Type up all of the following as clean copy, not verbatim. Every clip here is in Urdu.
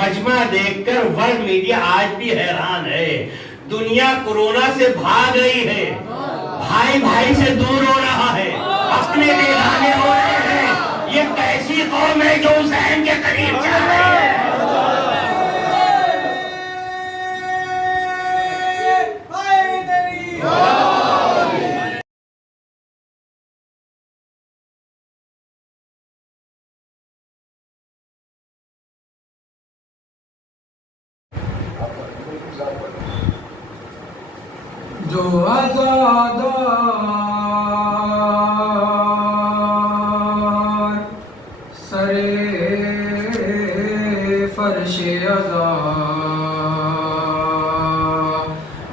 مجمع دیکھ کر ورلڈ میڈیا آج بھی حیران ہے. دنیا کورونا سے بھاگ رہی ہے, بھائی بھائی سے دور ہو رہا ہے, اپنے دیوانے ہو رہے ہیں. یہ کیسی قوم ہے جو حسین کے قریب جا رہی ہے؟ جو آزادار سرے فرش ازا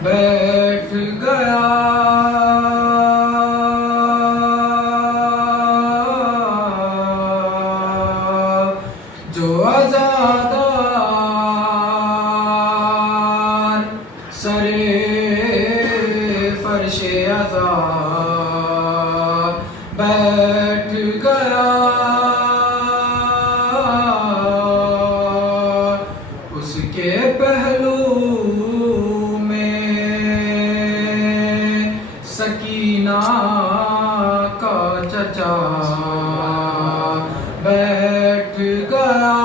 بیٹھ گیا, جو آزادار سرے فرش ازا بیٹھ گیا, اس کے پہلو میں سکینہ کا چچا بیٹھ گیا,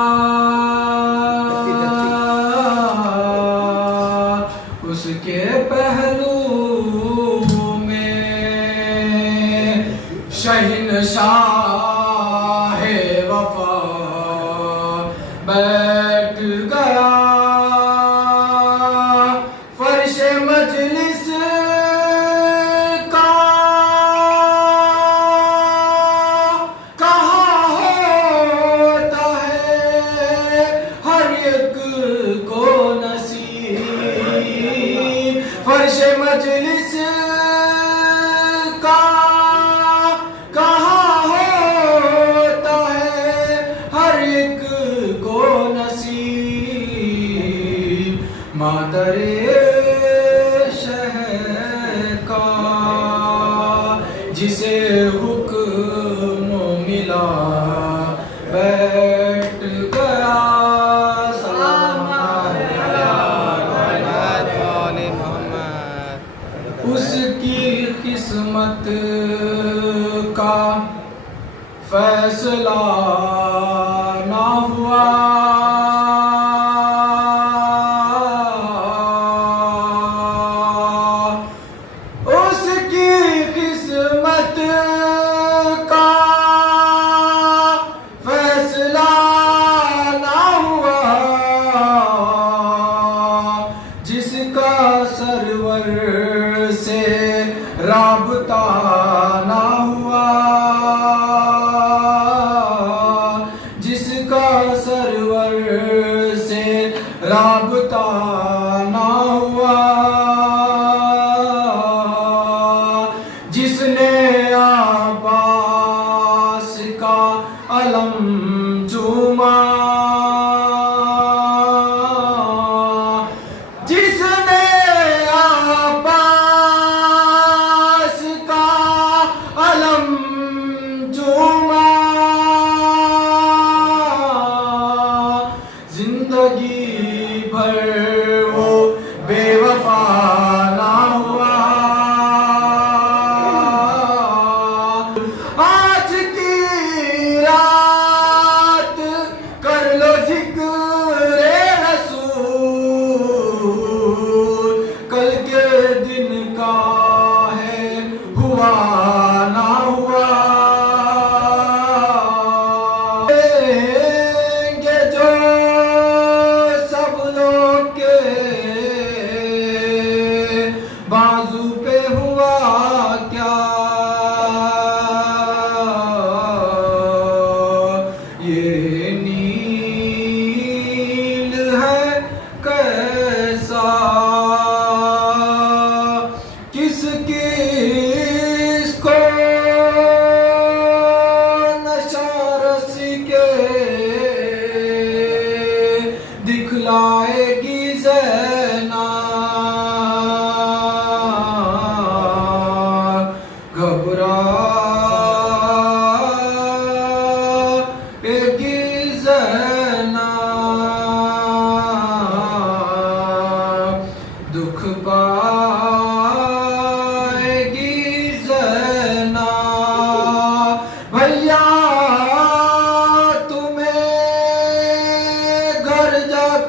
اس کے پہلو شہنشاہ وفا بیٹھ گیا, فرش مجلس کا کہاں ہوتا ہے ہر ایک کو نصیب, فرش مجلس کا مادر شہر کا جسے حکم ملا بیٹھ گیا, سلام علی محمد. اس کی قسمت کا فیصلہ نہ ہوا, سرور سے رابطہ نہ ہوا, جس کا سرور سے رابطہ نہ ہوا, جس نے عباس کا علم چوما, زندگی بھر وہ بے وفا نہ ہوا, آج کی رات کر لو ذکر رسول, کل کے دن کا ہے ہوا نہ ہوا, بازو پہ ہوا کیا یہ نیل ہے کیسا, کس کس کو نشہ رس کے دکھلائے گی زینب, گھبرائے گی زینب.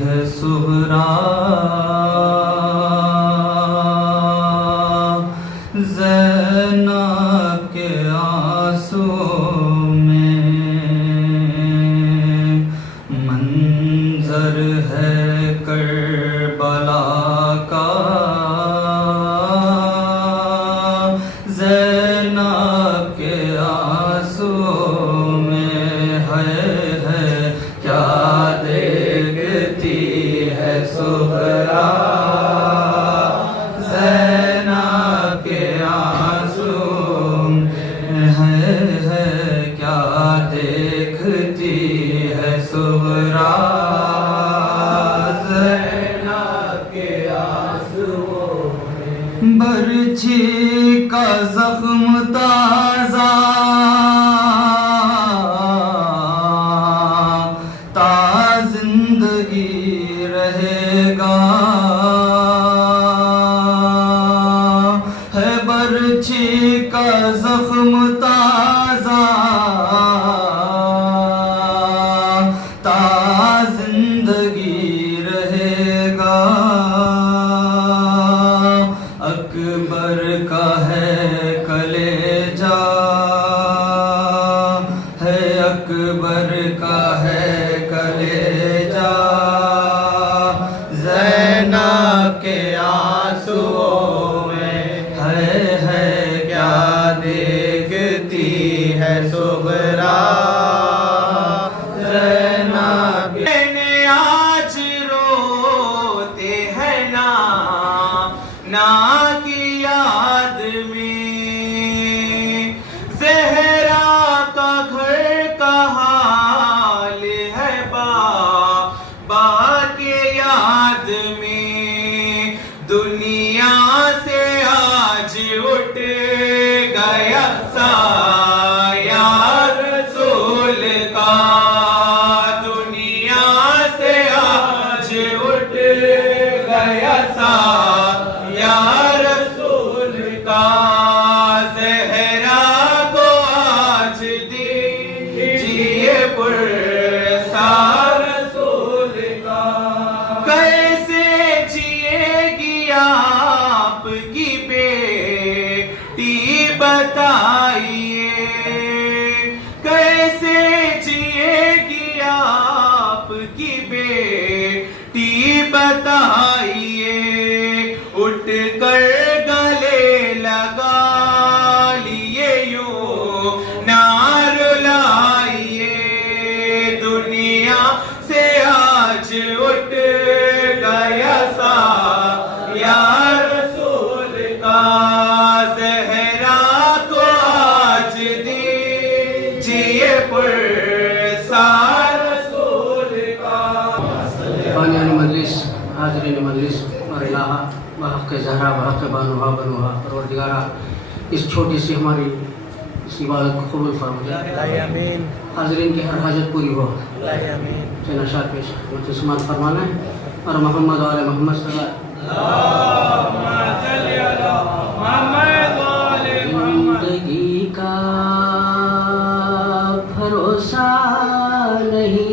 ہے سہراب زینب کے آنسو میں منظر ہے کربلا کا زینب کے آنسو میں ہے کیا دیکھتی ہے سہراب زینب کے آنسو میں ہے کیا دیکھتی ہے سہراب زینب کے آنسو برچھی کا زخم تازہ تا زندگی رہے گا ہے برچھی کا زخم تازہ تا زندگی رہے گا اکبر کا ہے کلیجہ ہے اکبر کا ہے کلیجہ زینب کے آنسو میں ہے کیا دیکھتی ہے سہراب زینب آج روتے ہیں نا کی یاد میں زہرا کا گھر کا حال ہے با کے یاد میں دنیا سے آج اٹھ گیا سایہ رسول کا دنیا سے آج اٹھ گیا سایہ رسول کا زہرا کو آج دیجیے پرسار رسول کا کیسے جیے گی آپ کی بیٹی بتائیے کیسے جیے گی آپ کی بیٹی بتائیے اٹھ کر گلے لگا لیے یوں نار لائیے دنیا سے آج اٹھ گیا سایہ رسول کا زہرا کو آج دیجیے پرسار رسول کا بانیان مجلس حاضرین مجلس اور الہ بحق زہرا بحق بانوہا بنوہا پروردگارہ اس چھوٹی سی ہماری اس عبادت کو قبول فرمائے آمین حاضرین کی ہر حاجت پوری ہو آمین چین اشار پیش سماعت فرمانا ہے اور محمد و آل محمد صلی اللہ زندگی کا بھروسہ نہیں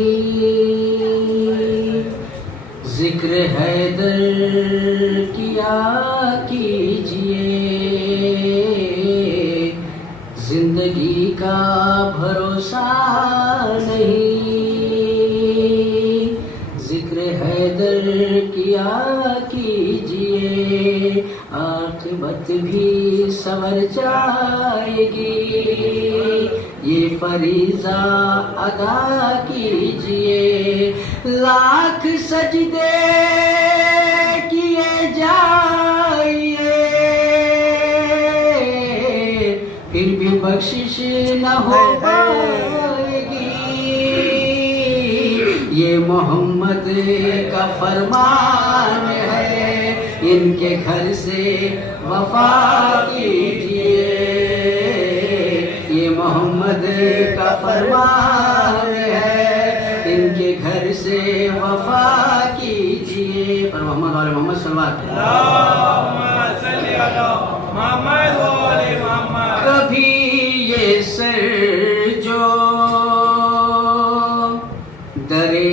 ذکر حیدر کیا کیجئے زندگی کا بھروسہ نہیں ذکر حیدر کیا کیجئے عاقبت بھی سنور جائے گی یہ فریضہ ادا کیجئے لاکھ سجدے کیے جائیے پھر بھی بخشش نہ ہو پائے گی یہ محمد کا فرمان ہے ان کے گھر سے وفا کیجئے یہ محمد کا فرمان ہے ان کے گھر سے وفا کیجئے پر محمد علیہ محمد صلی اللہ علیہ وسلم کبھی یہ سر جو درے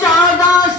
14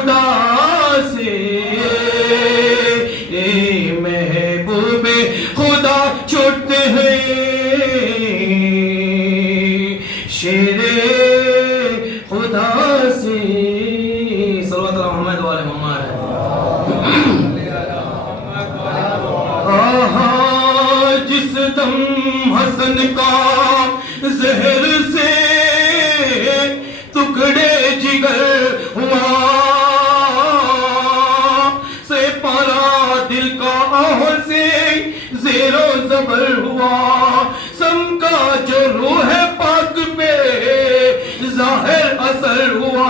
خدا سے محبوب خدا چھوٹتے ہیں شیر خدا سے صلوات اللہ محمد والے محمد جس دم حسن کا زہر سے ٹکڑے جگر ہوا سے پارا دل کا آہ سے زیر و زبر ہوا سم کا جو روح پاک پہ ظاہر اثر ہوا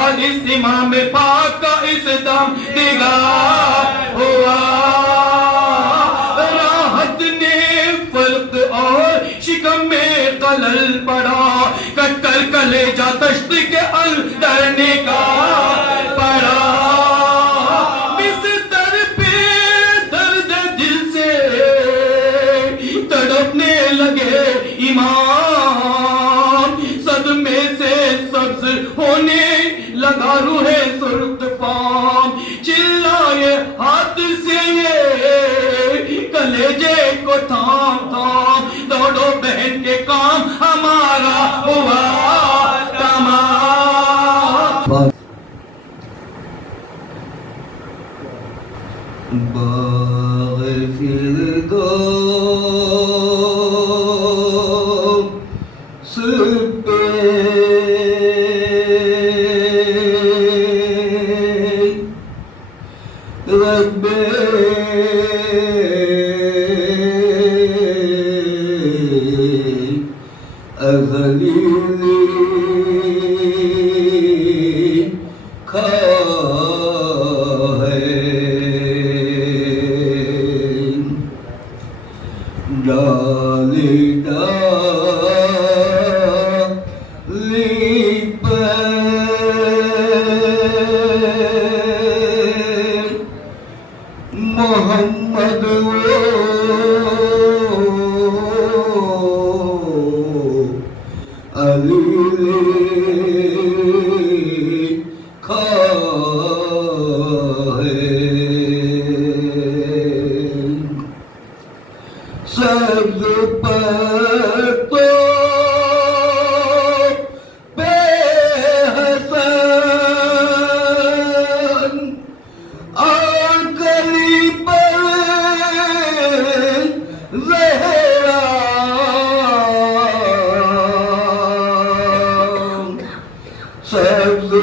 آج اس امام پاک کا اس دم نگاہ ہوا راحت نے فرق اور شکم میں قلل پڑا کٹ کر کلیجہ تشت کے اندر نگاہ پڑا بستر پہ درد دل سے تڑپنے لگے امام صدمے سے سبز ہونے لگا روح سرخ فام چلائے ہاتھ سے یہ کلیجے کو تھام تھام دوڑو بہن کے کام ہمارا ہوا تمام باغ فردوس پہ رب ازلی محمد علی سبز پتوں پہ حسن اور کلی پر زہرا سبز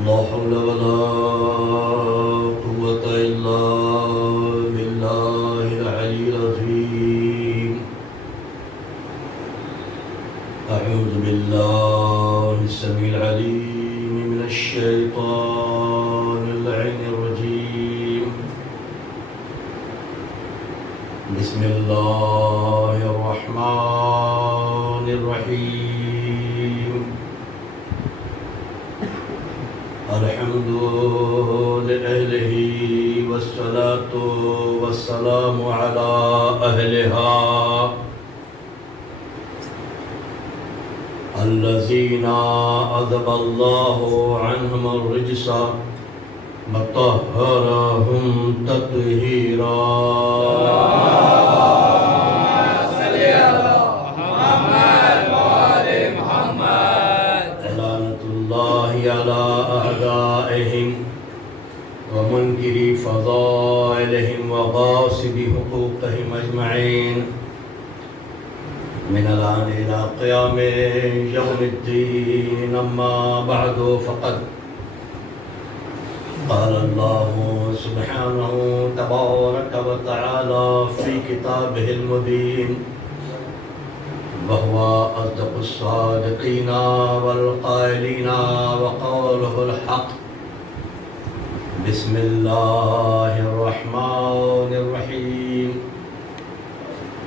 لا حول ولا قوة إلا بالله العلي العظيم أعوذ بالله السميع العليم من الشيطان اللعين الرجيم بسم الله الرحمن الرحيم الحمد لأهله والصلاة والسلام على أهلها الذين أذهب الله عنهم الرجس وطهرهم تطهيرا لعنة الله على أعدائهم ومنكري فضائلهم وغاصبي حقوقهم أجمعين من الآن إلى قيام يوم الدين. أما بعد فقد قال الله سبحانه تبارك وتعالى في كتابه المبين وهو أصدق الصادقين والقائلين وقوله الحق. بسم الله الرحمن الرحيم.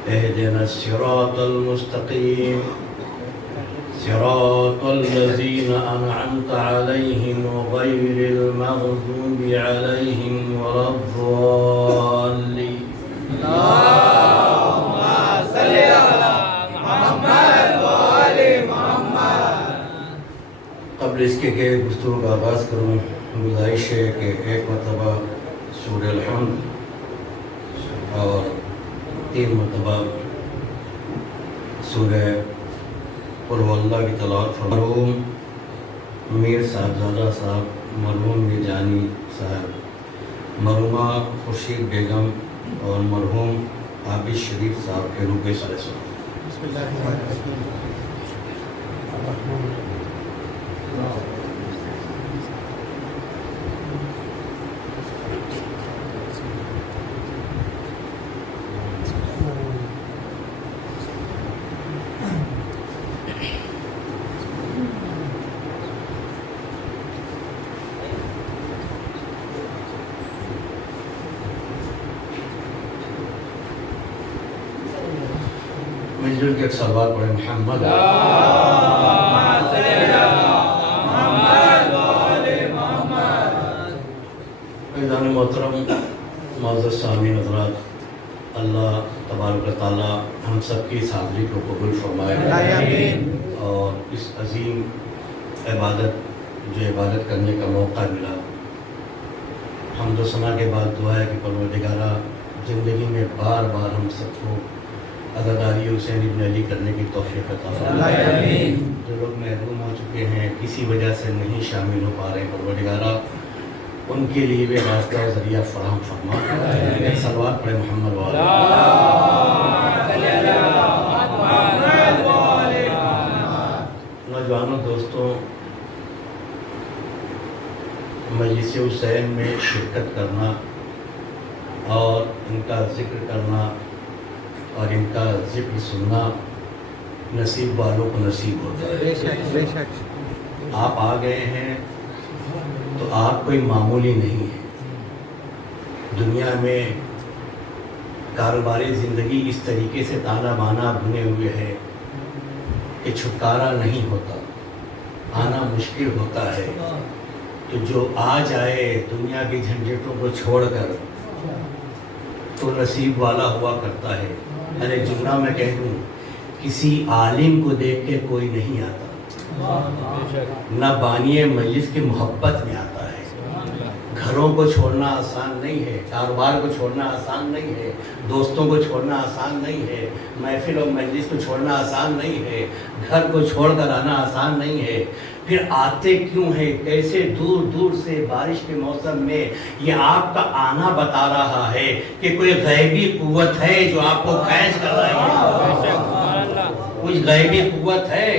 اهدنا الصراط المستقيم صراط الذين أنعمت عليهم غير المغضوب عليهم ولا الضالين. اللهم صل على محمد وآل محمد. قبل اس کے کہ گفتگو کا آغاز کروں، گزارش ہے کہ ایک مرتبہ سورہ الحمد اور 3 مرتبہ سورہ قل هو اللہ کی تلاوت فرمائیں. مرحوم میر صاحبزادہ صاحب، مرحوم میرجانی صاحب، مرحومہ خورشید بیگم اور مرحوم عابد شریف صاحب کے روح کے سارے سلام. بسم اللہ الرحمن الرحیم. مل جل کے ایک صلوات پڑھیں. محمد عزیزان محترم، معزز سامعین حضرات، اللہ تبارک و تعالیٰ ہم سب کی اس حاضری کو قبول فرمائے آمین. اور اس عظیم عبادت جو عبادت کرنے کا موقع ملا، حمد و ثنا کے بعد دعا ہے کہ پروردگارہ زندگی میں بار بار ہم سب کو عزاداری حسین ابن علی کرنے کی توفیق عطا فرما. جو لوگ محروم ہو چکے ہیں، کسی وجہ سے نہیں شامل ہو پا رہے ہیں، پروردگارہ ان کے لیے بھی راستہ و ذریعہ فراہم فرما. ایک صلوات پڑھیں محمد والے. نوجوانوں، دوستوں، مجلس حسین میں شرکت کرنا اور ان کا ذکر کرنا اور ان کا ذکر سننا نصیب والوں کو نصیب ہوتا ہے. بے شک بے شک. آپ آ گئے ہیں تو آپ کوئی معمولی نہیں ہے. دنیا میں کاروباری زندگی اس طریقے سے تانا بانا بنے ہوئے ہے کہ چھٹکارا نہیں ہوتا، آنا مشکل ہوتا ہے. تو جو آ جائے دنیا کی جھنجھٹوں کو چھوڑ کر تو نصیب والا ہوا کرتا ہے. ارے جملہ میں کہہ دوں، کسی عالم کو دیکھ کے کوئی نہیں آتا، نہ بانی مجلس کی محبت میں آتا ہے. گھروں کو چھوڑنا آسان نہیں ہے، کاروبار کو چھوڑنا آسان نہیں ہے، دوستوں کو چھوڑنا آسان نہیں ہے، محفل اور مجلس کو چھوڑنا آسان نہیں ہے، گھر کو چھوڑ کر آنا آسان نہیں ہے. پھر آتے کیوں ہیں؟ کیسے دور دور سے بارش کے موسم میں یہ آپ کا آنا بتا رہا ہے کہ کوئی غیبی قوت ہے جو آپ کو کھینچ کر رہی ہے. کچھ غیبی قوت ہے.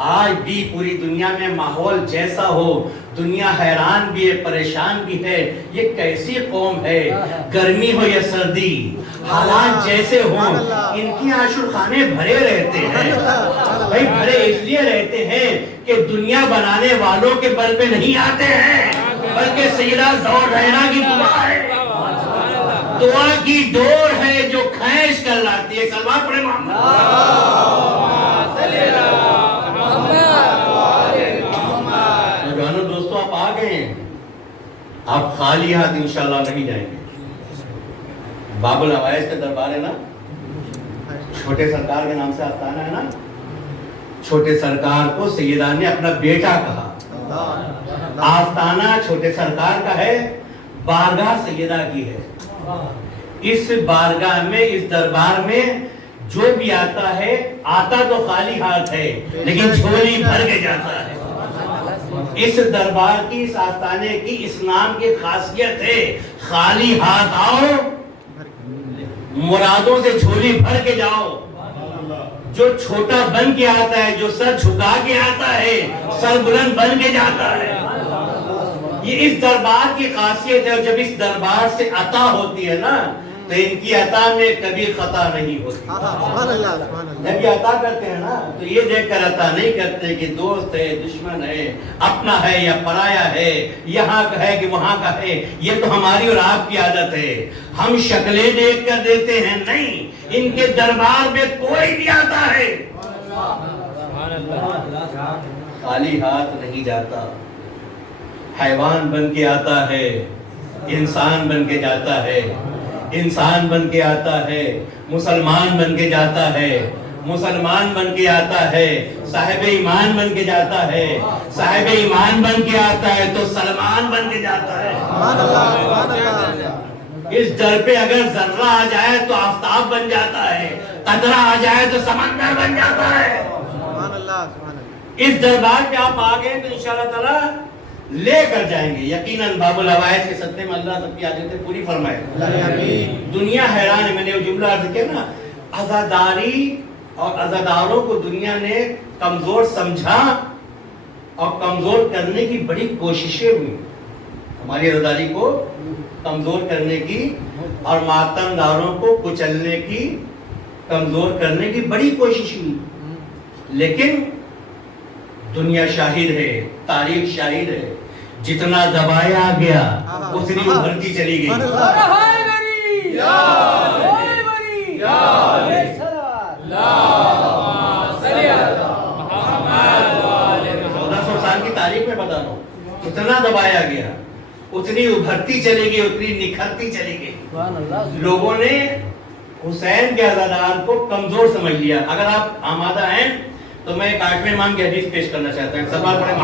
آج بھی پوری دنیا میں ماحول جیسا ہو، دنیا حیران بھی ہے، پریشان بھی ہے. یہ کیسی قوم ہے؟ گرمی ہو یا سردی، حالات جیسے ہوں، ان کی عاشور خانے بھرے رہتے ہیں. بھائی بھرے اس لیے رہتے ہیں کہ دنیا بنانے والوں کے بل پہ نہیں آتے ہیں، بلکہ سیدہ زور رہنا کی دعا ہے. دعا کی ڈور ہے جو کھینچ کر لاتی ہے. صلوات پڑھیں محمد. دوستوں، آپ آ گئے ہیں، آپ خالی ہاتھ انشاءاللہ نہیں جائیں گے. باب العوائز کا دربار ہے نا، چھوٹے سرکار کے نام سے آستانہ ہے نا. چھوٹے سرکار کو سیدہ نے اپنا بیٹا کہا. آستانہ چھوٹے سرکار کا ہے, بارگاہ سیدہ کی ہے. اس بارگاہ میں, اس دربار میں جو بھی آتا ہے, آتا تو خالی ہاتھ ہے لیکن جھولی بھر کے جاتا ہے. اس دربار کی, اس آستانے کی, اس نام کی خاصیت ہے, خالی ہاتھ آؤ, مرادوں سے جھولی بھر کے جاؤ. جو چھوٹا بن کے آتا ہے, جو سر جھکا کے آتا ہے, سر بلند بن کے جاتا ہے. یہ اس دربار کی خاصیت ہے. اور جب اس دربار سے عطا ہوتی ہے نا, تو ان کی عطا میں کبھی خطا نہیں ہوتی. جب یہ عطا کرتے ہیں نا, تو یہ دیکھ کر عطا نہیں کرتے کہ دوست ہے, دشمن ہے, اپنا ہے یا پرایا ہے, یہاں کا ہے کہ وہاں کا ہے. یہ تو ہماری اور آپ کی عادت ہے, ہم شکلیں دیکھ کر دیتے ہیں. نہیں, ان کے دربار میں کوئی بھی آتا ہے خالی ہاتھ نہیں جاتا. حیوان بن کے آتا ہے, انسان بن کے جاتا ہے, انسان بن کے آتا ہے, مسلمان بن کے جاتا ہے, مسلمان بن کے آتا ہے, صاحب ایمان بن کے جاتا ہے, صاحب ایمان بن کے آتا ہے تو سلمان بن کے جاتا ہے. اس در پہ اگر ذرہ آ جائے تو آفتاب بن جاتا ہے, قطرہ آ جائے تو سمندر بن جاتا ہے. اس دربار پہ آپ آ گئے تو انشاءاللہ تعالی لے کر جائیں گے. یقیناً باب العوائد کے صدقے میں اللہ سب کی حاجتیں پوری فرمائے. دنیا حیران ہے. میں نے وہ جملہ عرض کیا نا, عزاداری اور عزاداروں کو دنیا نے کمزور سمجھا اور کمزور کرنے کی بڑی کوششیں ہوئی. ہماری عزاداری کو کمزور کرنے کی اور ماتم داروں کو کچلنے کی, کمزور کرنے کی بڑی کوشش ہوئی. لیکن دنیا شاہد ہے, تاریخ شاہد ہے, جتنا دبایا گیا اتنی ابھرتی چلی گئی. 1400 سال کی تاریخ میں بتا رہا ہوں, اتنا دبایا گیا اتنی ابھرتی چلی گئی, اتنی نکھرتی چلی گئی. لوگوں نے حسین کے عزادار کو کمزور سمجھ لیا. اگر آپ آمادہ ہیں تو میں ایک 8ویں امام کی حدیث پیش کرنا چاہتا ہوں. سب پڑھیں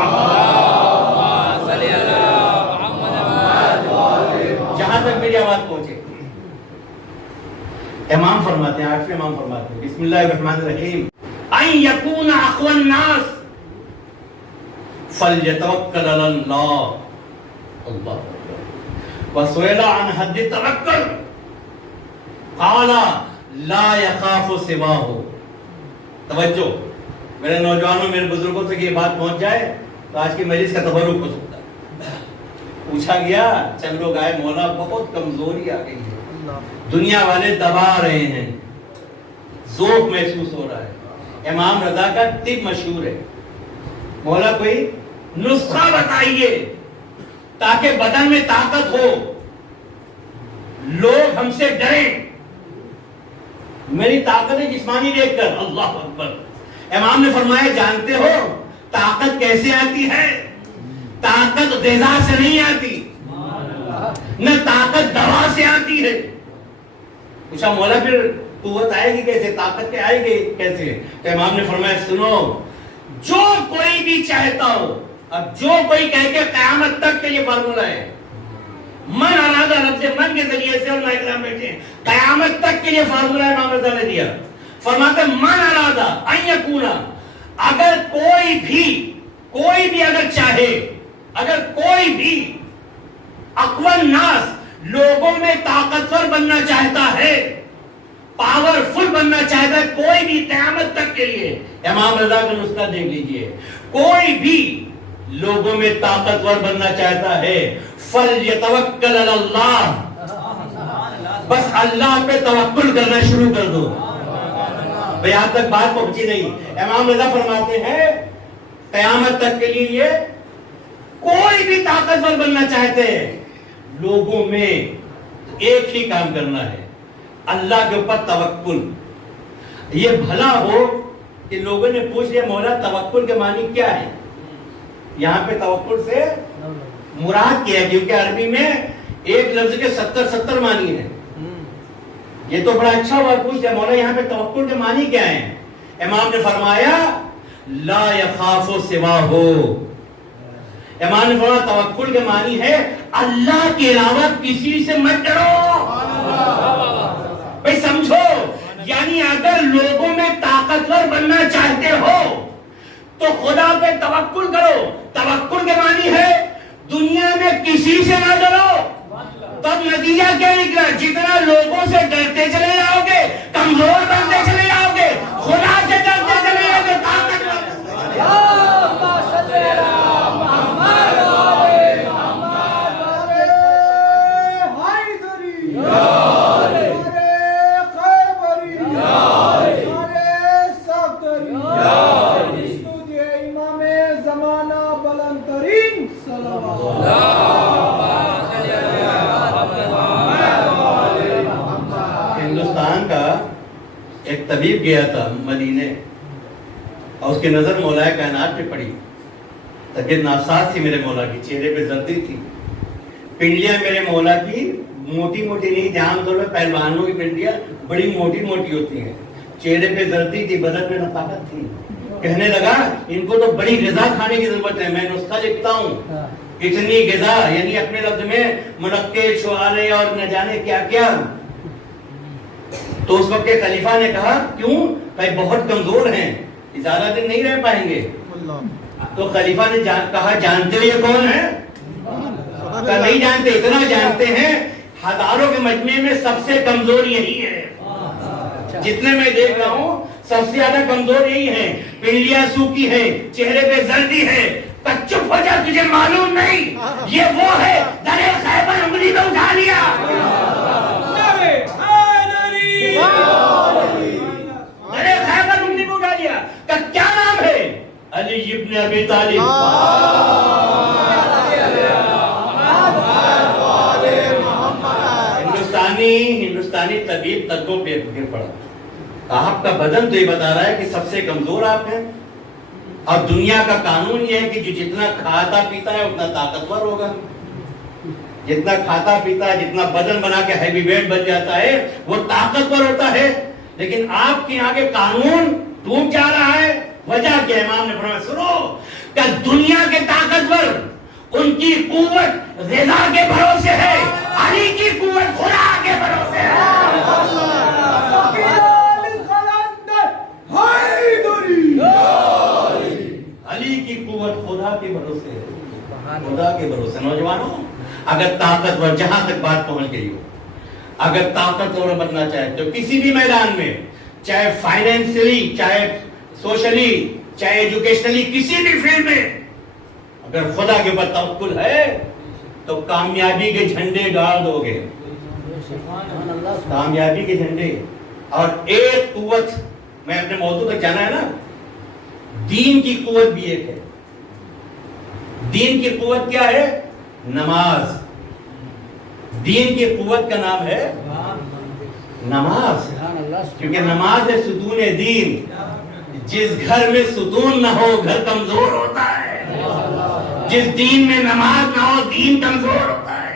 جہاں تک میری آواز پہنچے. امام فرماتے ہیں, 8ویں امام فرماتے ہیں, بسم اللہ الرحمن الرحیم, ان یکون اقوى الناس فلیتوکل علی اللہ. اللہ وسئل عن حد التوکل قال لا يخاف سواه. توجہ میرے نوجوانوں, میرے بزرگوں سے یہ بات پہنچ جائے تو آج کی مجلس کا تبرک ہو سکتا ہے. پوچھا گیا, چند لوگ آئے, مولا بہت کمزوری آ گئی ہے, دنیا والے دبا رہے ہیں, ذوق محسوس ہو رہا ہے. امام رضا کا طب مشہور ہے, مولا کوئی نسخہ بتائیے تاکہ بدن میں طاقت ہو, لوگ ہم سے ڈریں. میری طاقت ہے جسمانی دیکھ کر. اللہ اکبر. امام نے فرمایا, جانتے ہو طاقت کیسے آتی ہے؟ طاقت غذا سے نہیں آتی, نہ طاقت دوا سے آتی ہے. پوچھا مولا پھر قوت آئے گی کیسے, طاقت آئے گی کیسے؟ تو امام نے فرمایا, سنو, جو کوئی بھی چاہتا ہو, اب جو کوئی کہہ کے قیامت تک کے یہ فارمولہ ہے, من ارادہ رب سے من کے ذریعے سے, اور اکرام بیٹھے ہیں, قیامت تک کے یہ فارمولہ امام رضا نے دیا. فرماتے من ارادہ ان یکونا, اگر کوئی بھی اگر چاہے, اگر کوئی بھی اقوى الناس, لوگوں میں طاقتور بننا چاہتا ہے, پاورفل بننا چاہتا ہے, کوئی بھی قیامت تک کے لیے, امام رضا کا نسخہ دیکھ لیجئے, کوئی بھی لوگوں میں طاقتور بننا چاہتا ہے, فَلْيَتَوَكَّلْ عَلَى اللَّهِ, بس اللہ پہ توکل کرنا شروع کر دو. یہاں تک بات پہنچی نہیں. امام رضا فرماتے ہیں قیامت تک کے لیے کوئی بھی طاقتور بننا چاہتے ہیں لوگوں میں, ایک ہی کام کرنا ہے, اللہ کے اوپر توکل. یہ بھلا ہو کہ لوگوں نے پوچھ لیا, مولا توکل کے معنی کیا ہے؟ یہاں پہ توکل سے مراد کیا ہے, کیونکہ عربی میں ایک لفظ کے 70 معنی ہیں. یہ تو بڑا اچھا ہوا پوچھ لیا, مولا یہاں پہ توکل کے معنی کیا ہیں؟ امام نے فرمایا لا یخاف سواہو. امام نے فرمایا توکل کے معنی ہے اللہ کے علاوہ کسی سے مت ڈرو. بھئی سمجھو, یعنی اگر لوگوں میں طاقتور بننا چاہتے ہو تو خدا پہ توکل کرو. توکل کے معنی ہے دنیا میں کسی سے نہ ڈرو. تب نتیجہ کیا نکلا؟ جتنا لوگوں سے ڈرتے چلے جاؤ گے کمزور بنتے چلے جاؤ گے, خدا سے ڈرتے چلے جاؤ گے طاقتور. ہندوستان کا ایک طبیب گیا تھا مدینے اور اس کی نظر مولا کائنات پہ پڑی. طبیعت ناساز تھی میرے مولا کی, چہرے پہ زردی تھی. پنڈلیاں میرے مولا کی موٹی موٹی نہیں, عام طور پہ پہلوانوں کی پنڈلیاں بڑی موٹی موٹی ہوتی ہیں. چہرے پہ زردی تھی, بدن میں نفاقت تھی. کہنے لگا ان کو تو بڑی غذا کھانے کی ضرورت ہے, میں نسخہ لکھتا ہوں. اتنی غذا یعنی اپنے لفظ میں منقے چھوارے اور نہ جانے کیا کیا. تو اس وقت کے خلیفہ نے کہا کیوں؟ بھائی بہت کمزور ہیں, زیادہ دن نہیں رہ پائیں گے. تو خلیفہ نے کہا جانتے ہو یہ کون ہے؟ کہا نہیں جانتے. اتنا جانتے ہیں ہزاروں کے مجمع میں سب سے کمزور یہی ہے. جتنے میں دیکھ رہا ہوں سب سے زیادہ کمزور یہی ہے. پنڈلیاں سوکھی ہیں, چہرے پہ زردی ہے. چپ ہو جا, تجھے معلوم نہیں یہ وہ ہے درے خیبر انگلی میں اٹھا لیا. درے خیبر انگلی میں اٹھا لیا. کا کیا نام ہے؟ علی ابن ابی طالب. ہندوستانی طبیب تدبوں پہ گر پڑا. آپ کا بدن تو یہ بتا رہا ہے کہ سب سے کمزور آپ ہیں, اور دنیا کا قانون یہ ہے کہ جو جتنا کھاتا پیتا ہے اتنا طاقتور ہوگا. جتنا کھاتا پیتا ہے, جتنا بدن بنا کے ہیوی ویٹ بن جاتا ہے وہ طاقتور ہوتا ہے. لیکن آپ کے آگے قانون ٹوٹ جا رہا ہے. وجہ کیا؟ امام نے فرمایا سنو کہ دنیا کے طاقتور ان کی قوت غذا کے بھروسے ہے, علی کی قوت خدا کے بھروسے ہے. علی کی قوت خدا کے بھروسے ہے, خدا کے بھروسے. نوجوانوں, اگر طاقتور, جہاں تک بات پہنچ گئی ہو, اگر طاقتور بننا چاہتے ہو کسی بھی میدان میں, چاہے فائنینشلی, چاہے سوشلی, چاہے ایجوکیشنلی, کسی بھی فیلڈ میں, اگر خدا کے اوپر توکل ہے تو کامیابی کے جھنڈے گاڑ دو گے. کامیابی کے جھنڈے. اور ایک قوت, میں اپنے موضوع تک جانا ہے نا, دین کی قوت بھی ایک ہے. دین کی قوت کیا ہے؟ نماز. دین کی قوت کا نام ہے نماز, کیونکہ نماز ہے ستون دین. جس گھر میں ستون نہ ہو گھر کمزور ہوتا ہے. جس دین میں نماز نہ ہو دین کمزور ہوتا ہے.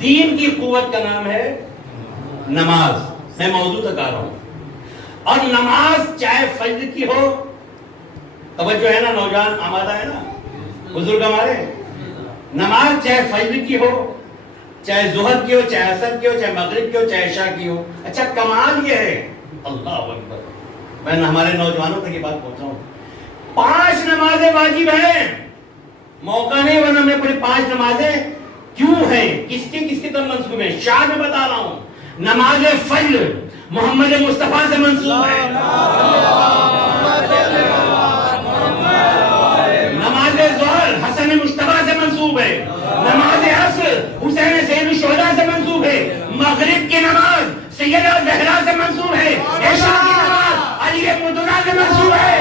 دین کی قوت کا نام ہے نماز. میں موضوع تک آ رہا ہوں. اور نماز چاہے فجر کی ہو, توجہ ہے نا, نوجوان آمادہ ہے نا, بزرگ ہمارے, نماز چاہے فجر کی ہو, چاہے ظہر کی ہو, چاہے عصر کی ہو, چاہے مغرب کی ہو, چاہے عشاء کی ہو. اچھا کمال یہ ہے, اللہ اکبر, میں ہمارے نوجوانوں تک یہ بات پہنچاؤں, 5 نمازیں واجب ہیں. موقع نہیں ورنہ میں پوری 5 نمازیں کیوں ہیں, کس کے طرف منسوب ہیں, شاہ میں بتا رہا ہوں. نماز فجر محمد مصطفیٰ سے منسوب ہے. نماز ظہر حسن مصطفیٰ سے منسوب ہے. نماز عصر حسین سید الشہداء سے منسوب ہے. مغرب کی نماز سیدہ زہرا سے منسوب ہے. عشاء کی نماز علی مرتضیٰ سے منسوب ہے.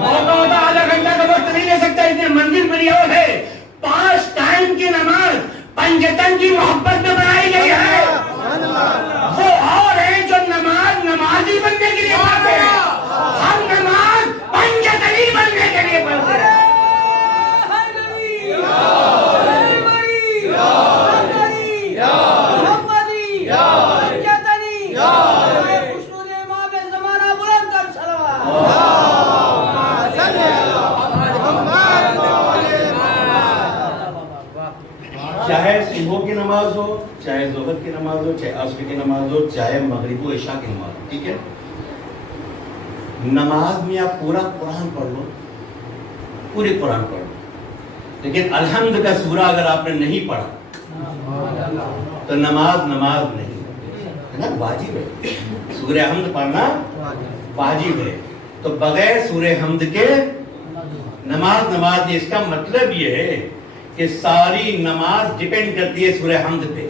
موقع ہوتا آدھا گھنٹہ کا وقت نہیں لے سکتا, اتنے منزل پر یہ ہے. 5 ٹائم کی نماز پنجتن کی محبت میں بنائی گئی ہے. وہ اور ہیں جو نماز نمازی بننے کے لیے پڑھتے ہیں, ہم نماز پنجتنی بننے کے لیے پڑھتے ہیں. چاہے صبح کی نماز ہو، چاہے ظہر کی نماز ہو، چاہے عصر کی نماز ہو، چاہے مغرب و عشاء کی نماز ہو، ٹھیک ہے؟ نماز میں آپ پورا قرآن پڑھ لو، پوری قرآن پڑھ لو، لیکن الحمد کا سورہ اگر آپ نے نہیں پڑھا تو نماز نہیں ہے نا، واجب ہے سورہ حمد پڑھنا، واجب ہے. تو بغیر سورہ حمد کے نماز نہیں. اس کا مطلب یہ ہے کہ ساری نماز ڈیپینڈ کرتی ہے سورہ حمد پہ.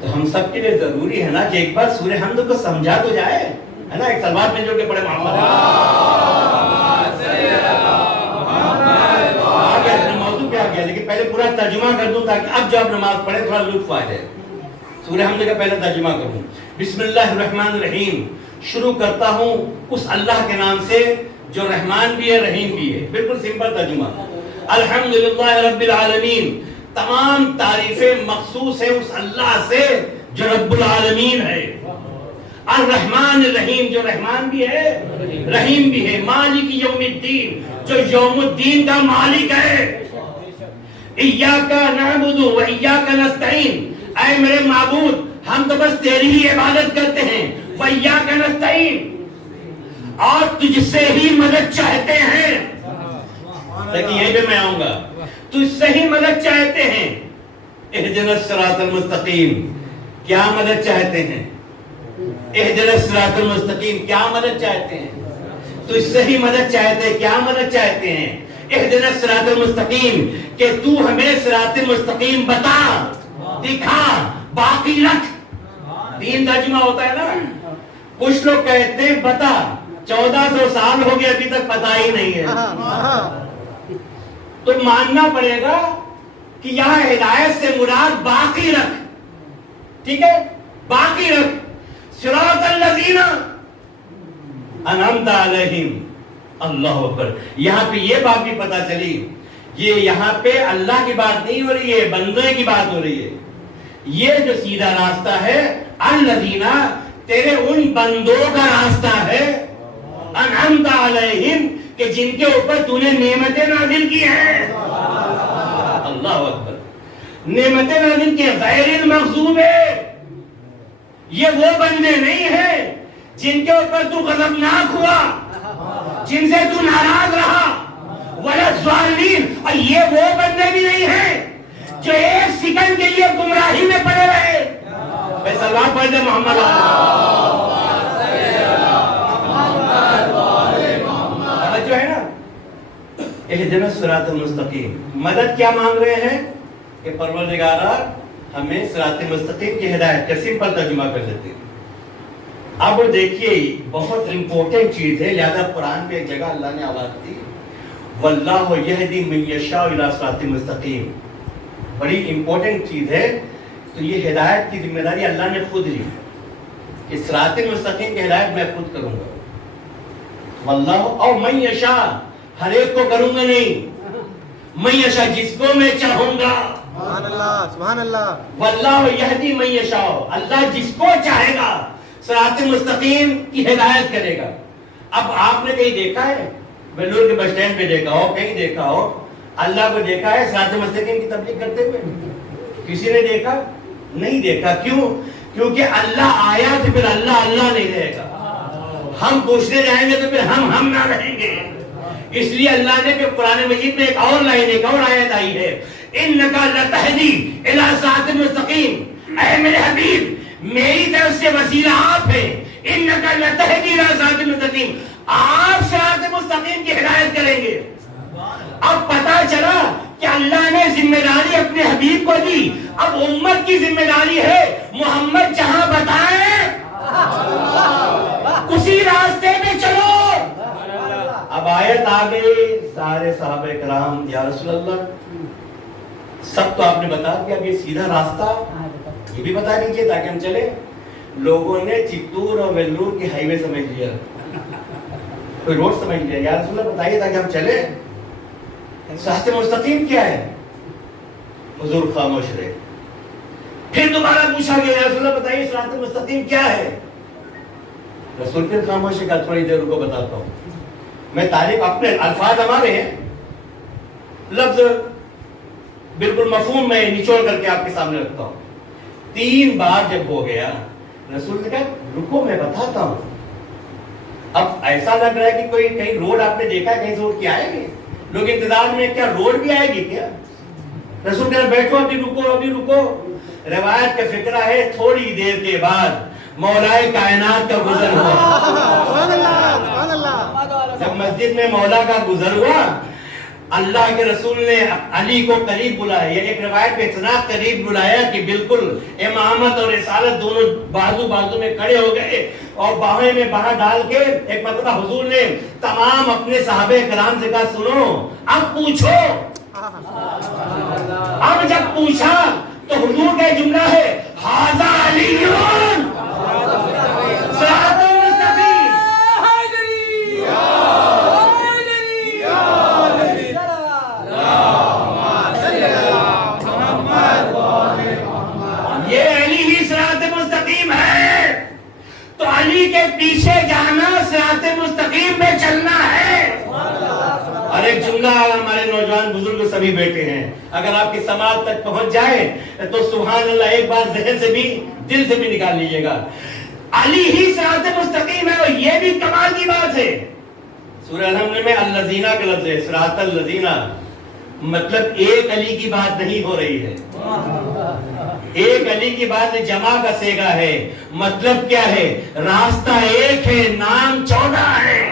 تو ہم سب کے لیے ضروری ہے نا کہ ایک بار سورہ حمد کو سمجھا تو جائے، ہے نا. ایک سلوات میں جو کہ پڑھے محمد موضوع کیا گیا، لیکن پہلے پورا ترجمہ کر دوں تاکہ اب جو آپ نماز پڑھیں تھوڑا لطف آ جائے. سورہ حمد کا پہلے ترجمہ کروں. بسم اللہ الرحمن الرحیم. شروع کرتا ہوں اس اللہ کے نام سے جو رحمان بھی ہے رحیم بھی ہے. بالکل سمپل ترجمہ. الحمدللہ رب العالمین. تمام تعریفیں مخصوص ہیں اس اللہ سے جو رب العالمین ہے. الرحمن الرحیم جو رحمان بھی ہے رحیم بھی ہے. مالک یوم الدین جو یوم الدین کا مالک ہے. ایاک نعبد و ایاک نستعین. اے میرے معبود ہم تو بس تیری ہی عبادت کرتے ہیں. وَإِيَّاكَ نَسْتَعِينُ. اور تجھ سے ہی مدد چاہتے ہیں. لیکن یہ بھی میں آؤں گا. تجھ سے ہی مدد چاہتے ہیں. اہدنا الصراط المستقیم. کیا مدد چاہتے ہیں؟ اہدنا الصراط المستقیم. کیا مدد چاہتے ہیں؟ تجھ سے ہی مدد چاہتے ہیں. کیا مدد چاہتے ہیں؟ اہدنا الصراط المستقیم کہ تو ہمیں صراط مستقیم بتا، دکھا، باقی رکھ. تین ترجمہ ہوتا ہے نا. کچھ لوگ کہتے ہیں بتا، 1400 سال ہو گئے ابھی تک پتا ہی نہیں ہے. تو ماننا پڑے گا کہ یہاں ہدایت سے مراد باقی رکھ. ٹھیک ہے، باقی رکھ. صراط الذین انعمت علیہم. اللہ اکبر. یہاں پہ یہ بات بھی پتا چلی، یہ یہاں پہ اللہ کی بات نہیں ہو رہی ہے، بندے کی بات ہو رہی ہے. یہ جو سیدھا راستہ ہے الذین، تیرے ان بندوں کا راستہ ہے انعمت علیہم کہ جن کے اوپر تو نے نعمتیں نازل کی ہیں. اللہ اکبر. نعمتیں نازل کی ہیں. غیر المغضوب. یہ وہ بندے نہیں ہیں جن کے اوپر تو غضبناک ہوا، جن سے تو ناراض رہا. ولا الضالین. اور یہ وہ بندے بھی نہیں ہیں جو ایک سیکنڈ کے لیے گمراہی میں پڑے رہے. سلوات پڑھ دے محمد. جو ہے نا اہدنا الصراط المستقیم. مدد کیا مانگ رہے ہیں کہ پروردگارا ہمیں صراط مستقیم کی ہدایت کا سمپل ترجمہ کر دیتے. اب دیکھیے بہت امپورٹنٹ چیز ہے، لہذا قرآن پہ ایک جگہ اللہ نے آواز دی واللہ یہدی من یشاء الی صراط مستقیم. بڑی امپورٹنٹ چیز ہے. تو یہ ہدایت کی ذمہ داری اللہ نے خود لی کہ صراط مستقیم کی ہدایت میں خود کروں گا. واللہ او من یشاء، ہر ایک کو کروں گا نہیں، من یشاء جس کو میں چاہوں گا. سبحان اللہ سبحان اللہ. واللہ یہدی من یشاء، اللہ جس کو چاہے گا صراط مستقیم کی ہدایت کرے گا. اب آپ نے کہیں دیکھا ہے، بلور کے بس اسٹینڈ پہ دیکھا ہو، کہیں دیکھا ہو اللہ کو دیکھا ہے صراط مستقیم کی تبلیغ کرتے ہوئے؟ کسی نے دیکھا؟ نہیں دیکھا. کیوں؟ کیونکہ اللہ آیا تو پھر اللہ نہیں رہے گا. ہم پوچھنے جائیں گے تو پھر ہم نہ رہیں گے. اس لیے اللہ نے پھر قرآن مجید میں ایک اور لائن، ایک اور آیت آئی ہے انک لتہدی الی صراط مستقیم. اے میرے حبیب میری طرف سے وسیلہ آپ ہیں. انک لتہدی الی صراط مستقیم. آپ صراط مستقیم کی ہدایت کریں گے. اب پتا چلا کہ اللہ نے ذمہ داری اپنے حبیب کو دی. اب امت کی ذمہ داری ہے محمد جہاں بتائیں اسی راستے میں چلو. اب آیت آ گئی. سارے صحابہ کرام یا رسول اللہ سب تو آپ نے بتا دیا اب یہ سیدھا راستہ، یہ بھی بتا دیجیے تاکہ ہم چلے. لوگوں نے چتور اور ویلور کی ہائی وے سمجھ لیا، کوئی روڈ سمجھ لیا. یا رسول اللہ بتائیے تاکہ ہم چلے. صراط مستقیم کیا ہے؟ حضور خاموش رہے. پھر دوبارہ پوچھا گیا یا رسول اللہ بتائیے صراط مستقیم کیا ہے؟ رسول پھر خاموش ہے. تھوڑی دیر کو بتاتا ہوں. میں تعریف اپنے الفاظ ہمارے ہیں، لفظ بالکل مفہوم میں نچوڑ کر کے آپ کے سامنے رکھتا ہوں. 3 بار جب ہو گیا رسول نے کہا رکو میں بتاتا ہوں. اب ایسا لگ رہا ہے کہ کوئی کہیں روڈ آپ نے دیکھا ہے کہیں سے اٹھ کے آئے گے لوگ انتظار میں, کیا روڈ بھی آئے گی کیا؟ رسول کہا بیٹھو ابھی رکو. روایت کا فکرہ ہے تھوڑی دیر کے بعد مولائے کائنات کا گزر ہوا. سبحان اللہ. جب مسجد میں مولا کا گزر ہوا اللہ کے رسول نے علی کو قریب بلایا. یہ ایک روایت میں اتنا قریب بلایا کہ بالکل امامت اور رسالت دونوں بازو میں کھڑے ہو گئے اور باہیں میں باہر ڈال کے ایک مرتبہ حضور نے تمام اپنے صحابہ کرام سے کہا سنو اب پوچھو. اب جب پوچھا تو حضور کا جملہ ہے ھذا علی صراط المستقیم. یہ علی ہی صراط مستقیم ہے تو علی کے پیچھے جانا صراط مستقیم میں چلنا ہے. اور ایک جملہ ہمارے نوجوان بزرگ سبھی بیٹھے ہیں, اگر آپ کی سماعت تک پہنچ جائے تو سبحان اللہ ایک بار ذہن سے بھی دل سے بھی نکال لیجئے گا. علی ہی صراط مستقیم ہے اور یہ بھی کمال کی بات ہے. سورہ الحمد میں الذین کا لفظ ہے, صراط الذین, مطلب ایک علی کی بات نہیں ہو رہی ہے, ایک علی کی بات جمع کا صیغہ ہے. مطلب کیا ہے؟ راستہ ایک ہے, نام 14 ہے.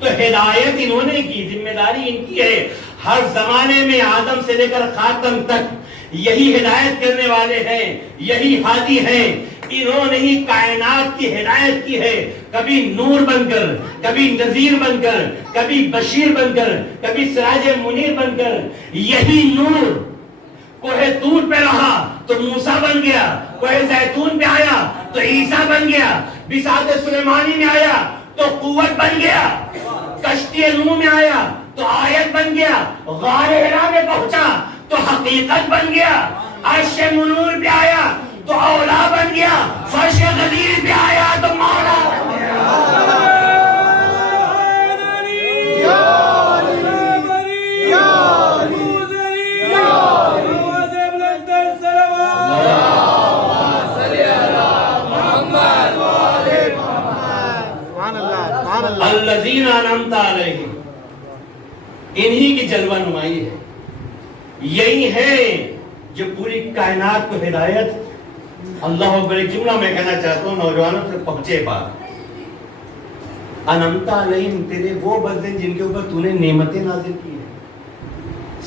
تو ہدایت انہوں نے کی, ذمہ داری ان کی ہے. ہر زمانے میں آدم سے لے کر خاتم تک یہی ہدایت کرنے والے ہیں, یہی ہادی ہیں. انہوں نے ہی کائنات کی ہدایت کی ہے, کبھی نور بن کر, کبھی نذیر بن کر, کبھی بشیر بن کر, کبھی سراج منیر بن کر. یہی نور کوہ طور پہ رہا تو موسیٰ بن گیا, کوہ زیتون پہ آیا تو عیسیٰ بن گیا, بساط سلیمانی میں آیا تو قوت بن گیا, کشتی نوح میں آیا تو آیت بن گیا, غار حرا میں پہنچا تو حقیقت بن گیا, عرش منور پہ آیا تو اولا بن گیا, فرش غدیر پہ آیا تو مولا بن گیا. الذین انعمت علیہم, انہی کی جلوہ نمائی ہے. یہی ہے جو پوری کائنات کو ہدایت. اللہ اکبر. ایک جملہ میں کہنا چاہتا ہوں نوجوانوں سے پہنچے بات. انعمت علیہم, تیرے وہ بندے جن کے اوپر تو نے نعمتیں نازل کی ہیں.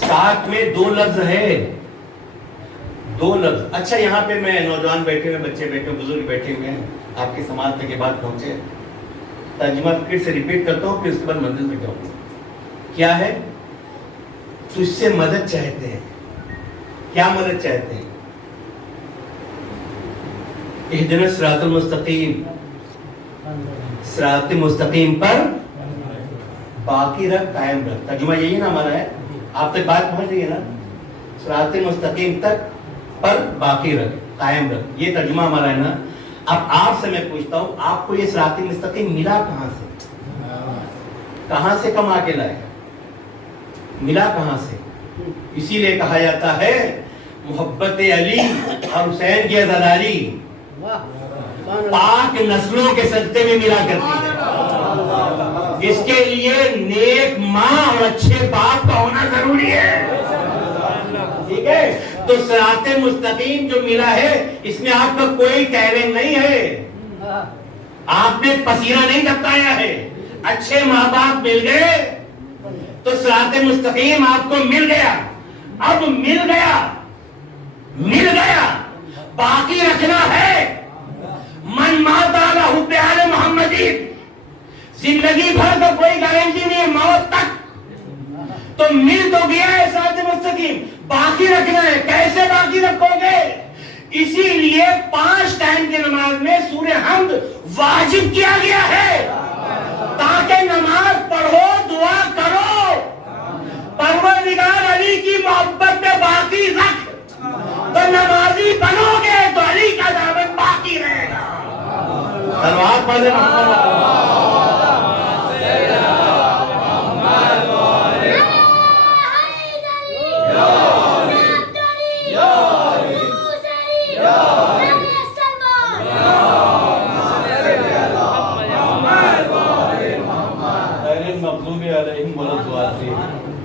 ساتھ میں 2 لفظ ہے, 2 لفظ. اچھا یہاں پہ میں نوجوان بیٹھے ہوئے, بچے بیٹھے ہوئے, بزرگ بیٹھے ہوئے ہیں, آپ کی سماعت تک یہ بات پہنچے. ترجمہ پھر سے ریپیٹ کرتا ہوں, پھر اس کے بعد منزل میں جاؤں گا. کیا ہے؟ تجھ سے مدد چاہتے ہیں. کیا مدد چاہتے ہیں؟ اہدنا الصراط المستقیم, صراط مستقیم پر باقی رکھ, قائم رکھ. ترجمہ یہی نا ہمارا ہے, آپ تک بات پہنچ رہی ہے نا. صراط مستقیم تک پر باقی رکھ, قائم رکھ, یہ ترجمہ ہمارا ہے نا. اب آپ سے میں پوچھتا ہوں, آپ کو یہ صراط مستقیم ملا کہاں سے؟ کہاں سے کما کے لائے؟ ملا کہاں سے؟ اسی لیے کہا جاتا ہے محبت علی اور حسین کی عزاداری پاک نسلوں کے صدقے میں ملا کرتی ہے. اس کے لیے نیک ماں اور اچھے باپ کا ہونا ضروری ہے. ٹھیک ہے, تو صراط مستقیم جو ملا ہے اس میں آپ کا کوئی ٹیلنٹ نہیں ہے, آپ نے پسینہ نہیں ٹپکایا ہے. اچھے ماں باپ مل گئے تو صراط مستقیم آپ کو مل گیا. اب مل گیا, باقی رکھنا ہے. من مات علی حب آل محمدی, زندگی بھر کا کوئی گارنٹی نہیں ہے, موت تک. تو مل تو گیا ہے صراط مستقیم, باقی رکھنا ہے. کیسے باقی رکھو گے؟ اسی لیے 5 ٹائم کی نماز میں سورہ حمد واجب کیا گیا ہے, تاکہ نماز پڑھو, دعا کرو, پروردگار علی کی محبت میں باقی رکھ. تو نمازی بنو گے تو علی کا دامن باقی رہے گا. صلوات پڑھیں علیکم ورحمۃ اللہ۔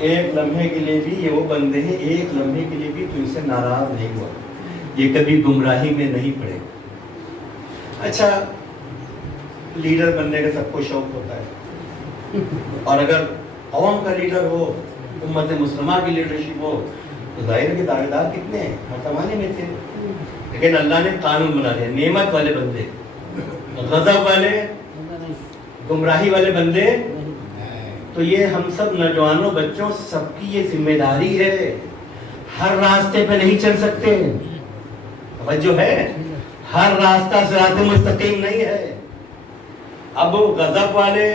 ایک لمحے کے لیے بھی یہ وہ بندے ہیں، ایک لمحے کے لیے بھی تو ان سے ناراض نہیں ہوا، یہ کبھی گمراہی میں نہیں پڑے۔ اچھا، لیڈر بننے کا سب کو شوق ہوتا ہے، اور اگر قوم کا لیڈر ہو، امت مسلمہ کی لیڈرشپ ہو، تو ظاہر کے دعوے دار کتنے ہیں، زمانے میں تھے، لیکن اللہ نے قانون بنا دیا، نعمت والے بندے، غضب والے، گمراہی والے بندے۔ تو یہ ہم سب نوجوانوں، بچوں، سب کی یہ ذمہ داری ہے، ہر راستے پہ نہیں چل سکتے، توجہ ہے، ہر راستہ صراط مستقیم نہیں ہے۔ اب غضب والے،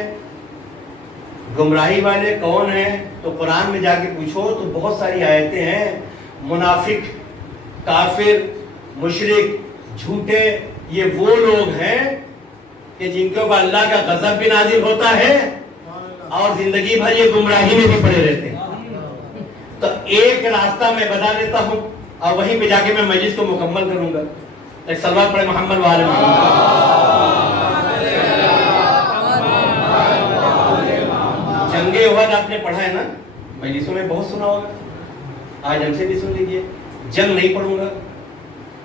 گمراہی والے کون ہیں؟ تو قرآن میں جا کے پوچھو تو بہت ساری آیتیں ہیں، منافق، کافر، مشرک، جھوٹے، یہ وہ لوگ ہیں کہ جن کے اوپر اللہ کا غضب بھی نازل ہوتا ہے اور زندگی بھر یہ گمراہی میں بھی پڑے رہتے ہیں۔ تو ایک راستہ میں بتا دیتا ہوں اور وہیں پہ جا کے میں مجلس کو مکمل کروں گا۔ ایک صلوات پڑھے محمد وآل محمد۔ جنگ احد آپ نے پڑھا ہے نا، مجلسوں میں بہت سنا ہوگا، آج ہم سے بھی سن لیجیے۔ جنگ نہیں پڑھوں گا،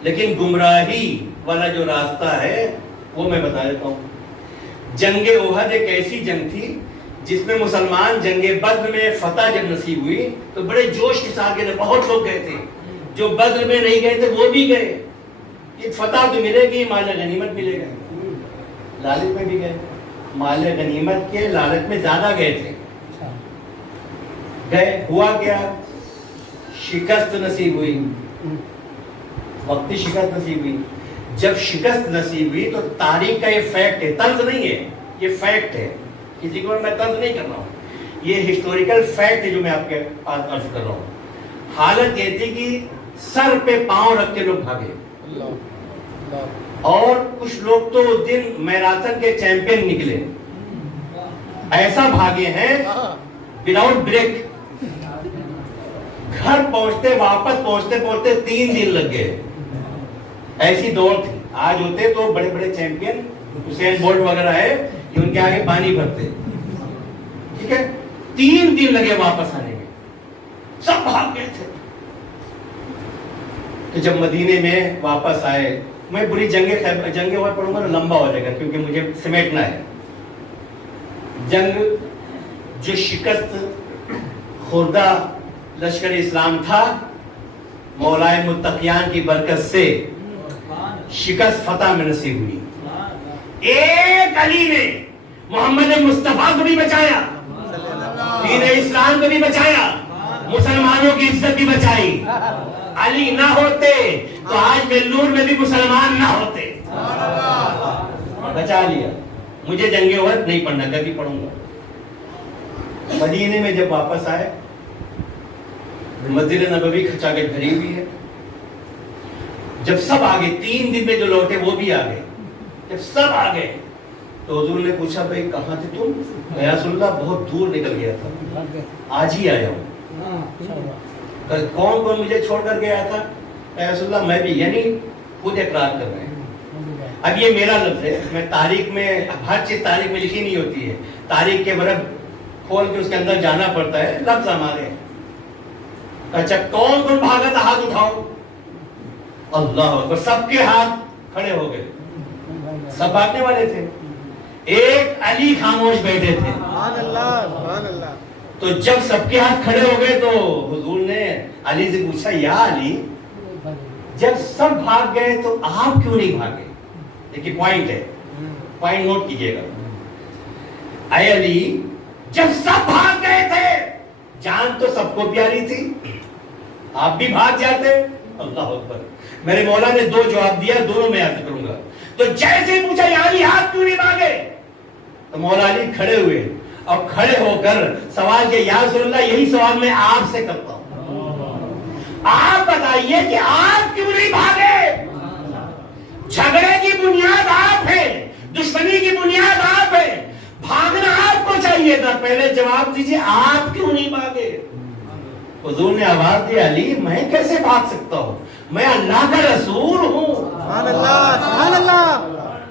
لیکن گمراہی والا جو راستہ ہے وہ میں بتا دیتا ہوں۔ جنگ احد ایک ایسی جنگ تھی جس میں مسلمان جنگ بدر میں فتح جب نصیب ہوئی تو بڑے جوش کے ساتھ گئے، بہت لوگ گئے تھے، جو بدر میں نہیں گئے تھے وہ بھی گئے، کہ فتح تو ملے گی، مال غنیمت ملے گا، لالچ میں بھی گئے، مال غنیمت کے لالچ میں زیادہ گئے تھے، گئے، ہوا کیا، شکست نصیب ہوئی، وقتی شکست نصیب ہوئی۔ جب شکست نصیب ہوئی تو تاریخ کا یہ فیکٹ ہے، طنز نہیں ہے، یہ فیکٹ ہے، کسی کو میں طنز نہیں کر رہا ہوں، یہ ہسٹوریکل فیکٹ ہے جو میں آپ کے پاس عرض کر رہا ہوں۔ حالت یہ تھی کہ سر پہ پاؤں رکھ کے لوگ بھاگے، اور کچھ لوگ تو اس دن میراتھن کے چیمپئن نکلے، ایسا بھاگے ہیں وداؤٹ بریک، گھر پہنچتے واپس پہنچتے 3 دن لگ گئے، ایسی دوڑ تھی۔ آج ہوتے تو بڑے بڑے چیمپئن حسین بولٹ وغیرہ ہے، یہ ان کے آگے پانی بھرتے، ٹھیک ہے، 3 دن لگے واپس آنے میں، سب بھاگ گئے تھے۔ تو جب مدینے میں واپس آئے، میں بری جنگ اور پڑھوں گا تو لمبا ہو جائے گا کیونکہ مجھے سمیٹنا ہے۔ جنگ جو شکست خوردہ لشکر اسلام تھا، مولائے متقیان کی برکت سے شکست فتح میں نصیب ہوئی۔ ایک علی نے محمد مصطفیٰ کو بھی بچایا، دین اسلام کو بھی بچایا، مسلمانوں کی عزت بھی بچائی۔ علی نہ ہوتے تو آج بیلور میں بھی مسلمان نہ ہوتے، بچا لیا۔ مجھے جنگ احد نہیں پڑھنا، کبھی پڑھوں گا۔ مدینے میں جب واپس آئے، مسجد نبوی کھچا کے بھری ہوئی ہے، جب سب آگے 3 دن میں جو لوٹے وہ بھی آگے، جب سب آگے تو حضور نے پوچھا بھائی کہاں تھے تم؟ یا رسول اللہ بہت دور نکل گیا تھا، آج ہی آیا ہوں۔ کون کون مجھے چھوڑ کر گیا تھا؟ یا رسول اللہ میں بھی، یعنی خود اقرار کر رہے ہیں۔ اب یہ میرا لفظ ہے، میں تاریخ میں ہر چیز تاریخ میں لکھی نہیں ہوتی ہے، تاریخ کے ورق کھول کے اس کے اندر جانا پڑتا ہے، لفظ ہمارے۔ اچھا کون کون بھاگا تھا؟ ہاتھ اٹھاؤ۔ اللہ اکبر، سب کے ہاتھ کھڑے ہو گئے، سب بھاگنے والے تھے، ایک علی خاموش بیٹھے تھے۔ سبحان اللہ، سبحان اللہ۔ تو جب سب کے ہاتھ کھڑے ہو گئے تو حضور نے علی سے پوچھا، یا علی جب سب بھاگ گئے تو آپ کیوں نہیں بھاگے؟ دیکھیے پوائنٹ ہے، پوائنٹ نوٹ کیجئے گا۔ اے علی جب سب بھاگ گئے تھے، جان تو سب کو پیاری تھی، آپ بھی بھاگ جاتے۔ اللہ اکبر، میرے مولا نے 2 جواب دیا، دونوں میں عرض کروں گا۔ تو جیسے پوچھا یا علی ہاتھ کیوں نہیں بھاگے، تو مولا علی کھڑے ہوئے اور کھڑے ہو کر سوال کیا، یا رسول اللہ یہی سوال میں آپ سے کرتا ہوں، آپ بتائیے کہ آپ کیوں نہیں بھاگے؟ جھگڑے کی بنیاد آپ ہے، دشمنی کی بنیاد آپ ہے، بھاگنا آپ کو چاہیے تھا، پہلے جواب دیجئے آپ کیوں نہیں بھاگے؟ حضور نے آواز دی، علی میں کیسے بھاگ سکتا ہوں، میں اللہ کا رسول ہوں، سبحان اللہ، سبحان اللہ۔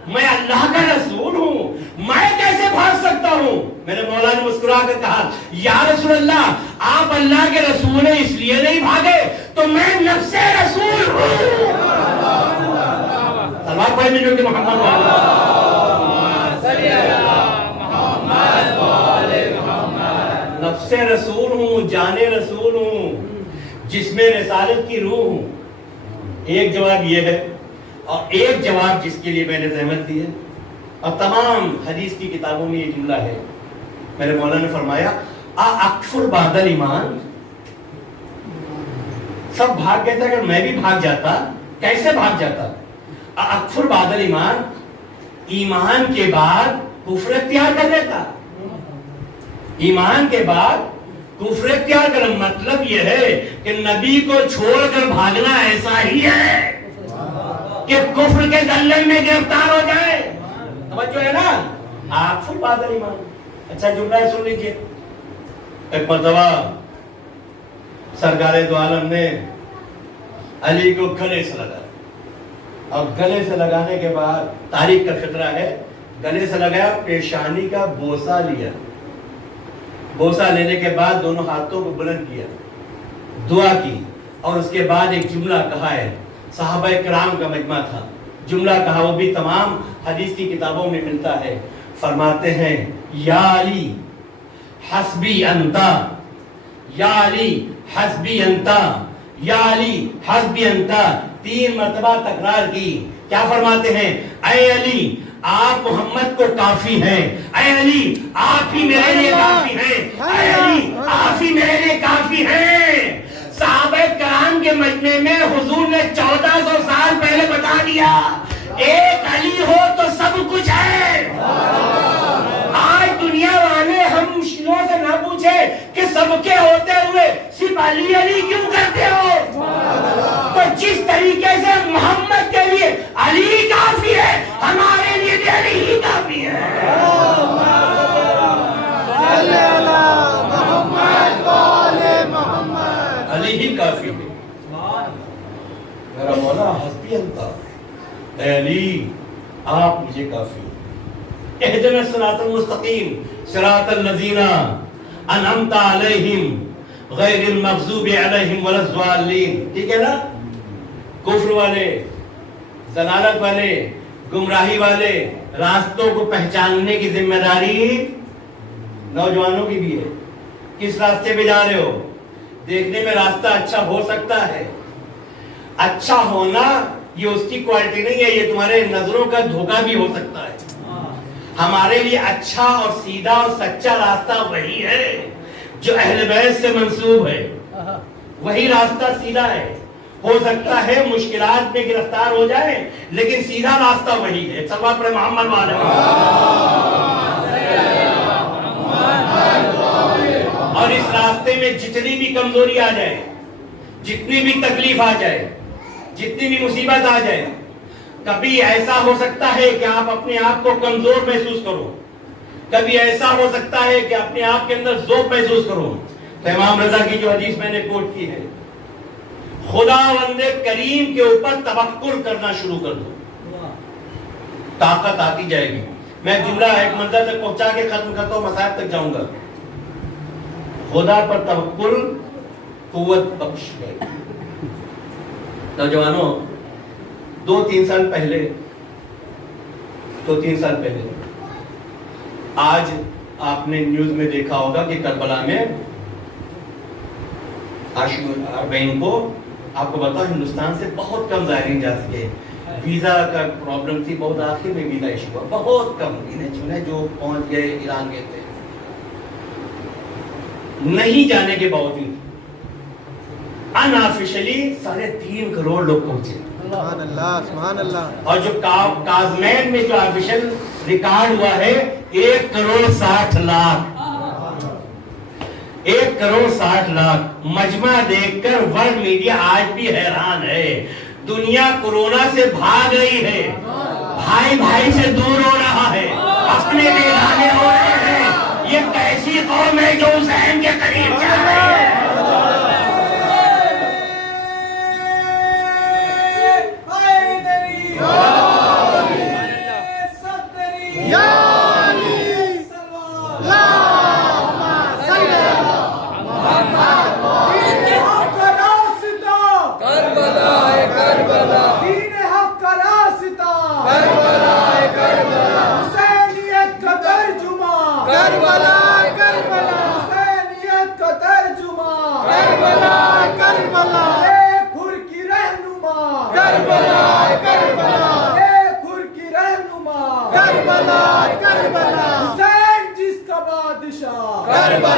میں اللہ کا رسول ہوں، میں کیسے بھاگ سکتا ہوں؟ میرے مولا نے مسکرا کر کہا یا رسول اللہ آپ اللہ کے رسول ہیں اس لیے نہیں بھاگے تو میں نفس رسول ہوں. سلوات پڑھیں ملو کہ محمد نفس رسول ہوں, جان رسول ہوں, جس میں رسالت کی روح ہوں. ایک جواب یہ ہے, اور ایک جواب جس کے لیے میں نے زحمت دی ہے, اور تمام حدیث کی کتابوں میں یہ جملہ ہے. میرے مولا نے فرمایا اکفر بعد الایمان. سب بھاگ گئے تھے, اگر میں بھی بھاگ جاتا کیسے بھاگ جاتا؟ اکفر بعد الایمان, ایمان کے بعد کفر اختیار کر لیتا. ایمان کے بعد کفر اختیار کرنا مطلب یہ ہے کہ نبی کو چھوڑ کر بھاگنا ایسا ہی ہے کہ کفر کے دلدل میں گرفتار ہو جائے. توجہ ہے نا, اکفر بعد الایمان. اچھا جملہ ہے, سن لیجئے. ایک مرتبہ سرکار دو عالم نے علی کو گلے سے لگا, اور گلے سے لگانے کے بعد تاریخ کا فقرہ ہے, گلے سے لگایا, پیشانی کا بوسہ لیا. بوسہ لینے کے بعد دونوں ہاتھوں کو بلند کیا, دعا کی, اور اس کے بعد ایک جملہ کہا ہے. صحابہ کرام کا مجمع تھا, جملہ کہا, وہ بھی تمام حدیث کی کتابوں میں ملتا ہے. فرماتے ہیں یا علی حسبی انتا, یا علی حسبی انتا, یا علی حسبی انتا. 3 مرتبہ تکرار کی. کیا فرماتے ہیں؟ اے علی آپ محمد کو کافی ہیں, اے علی آپ ہی میرے لیے کافی ہیں, اے علی آپ ہی میرے لیے کافی ہیں. صحابہ کرام کے مجمع میں حضور نے 1400 سال پہلے بتا دیا ایک علی ہو تو سب کچھ ہے. آج دنیا والے ہم مشکلوں سے نہ پوچھے کہ سب کے ہوتے ہوئے صرف علی علی کیوں کرتے ہو؟ تو جس طریقے سے محمد کے لیے علی کافی ہے, ہمارے لیے بھی علی ہی کافی ہے. علی ہی کافی ہے. میرا مولا حسبی انتا, اے علی آپ مجھے کافی. اہدنا الصراط المستقیم صراط الذین انعمت علیہم غیر المغضوب علیہم ولا الضالین. ٹھیک ہے نا؟ کفر والے, ضلالت والے, گمراہی والے راستوں کو پہچاننے کی ذمہ داری نوجوانوں کی بھی ہے. کس راستے پہ جا رہے ہو؟ دیکھنے میں راستہ اچھا ہو سکتا ہے, اچھا ہونا یہ اس کی کوالٹی نہیں ہے, یہ تمہارے نظروں کا دھوکہ بھی ہو سکتا ہے. ہمارے لیے اچھا اور سیدھا اور سچا راستہ وہی ہے جو اہل بیت سے منسوب ہے. وہی راستہ سیدھا ہے. ہو سکتا ہے مشکلات میں گرفتار ہو جائے, لیکن سیدھا راستہ وہی ہے. صلوات پڑھیں محمد والے. اور اس راستے میں جتنی بھی کمزوری آ جائے, جتنی بھی تکلیف آ جائے, جتنی بھی مصیبت آ جائے, کبھی ایسا ہو سکتا ہے کہ آپ اپنے آپ کو کمزور محسوس کرو, کبھی ایسا ہو سکتا ہے کہ اپنے آپ کے اندر ذوق محسوس کرو. تو امام رضا کی جو حدیث میں نے کوٹ کی ہے, خداوند کریم کے اوپر توکل کرنا شروع کر دو, طاقت آتی جائے گی. میں جملہ ایک منظر تک پہنچا کے ختم کرتا ہوں, مسائل تک جاؤں گا. خدا پر توکل قوت بخش گئے. نوجوانوں, 2-3 سال پہلے آج آپ نے نیوز میں دیکھا ہوگا کہ کربلا میں اربعین کو, آپ کو بتاؤ ہندوستان سے بہت کم زائرین جا سکے. ویزا کا پرابلم تھی, بہت آخر میں ویزا ایشو ہوا, بہت کم گنے چنے جو پہنچ گئے, ایران گئے تھے. نہیں جانے کے باوجود انآفیشلی 3.5 کروڑ لوگ پہنچے. سبحان اللہ, سبحان اللہ. اور جو کازمین میں جو آفیشل ریکارڈ ہوا ہے 1,60,00,000. 1,60,00,000 مجمع دیکھ کر ورلڈ میڈیا آج بھی حیران ہے. دنیا کورونا سے بھاگ رہی ہے, بھائی بھائی سے دور ہو رہا ہے, اپنے بیگانے ہو رہے ہیں. یہ کیسی قوم ہے جو حسین کے قریب جا رہی ہے. یا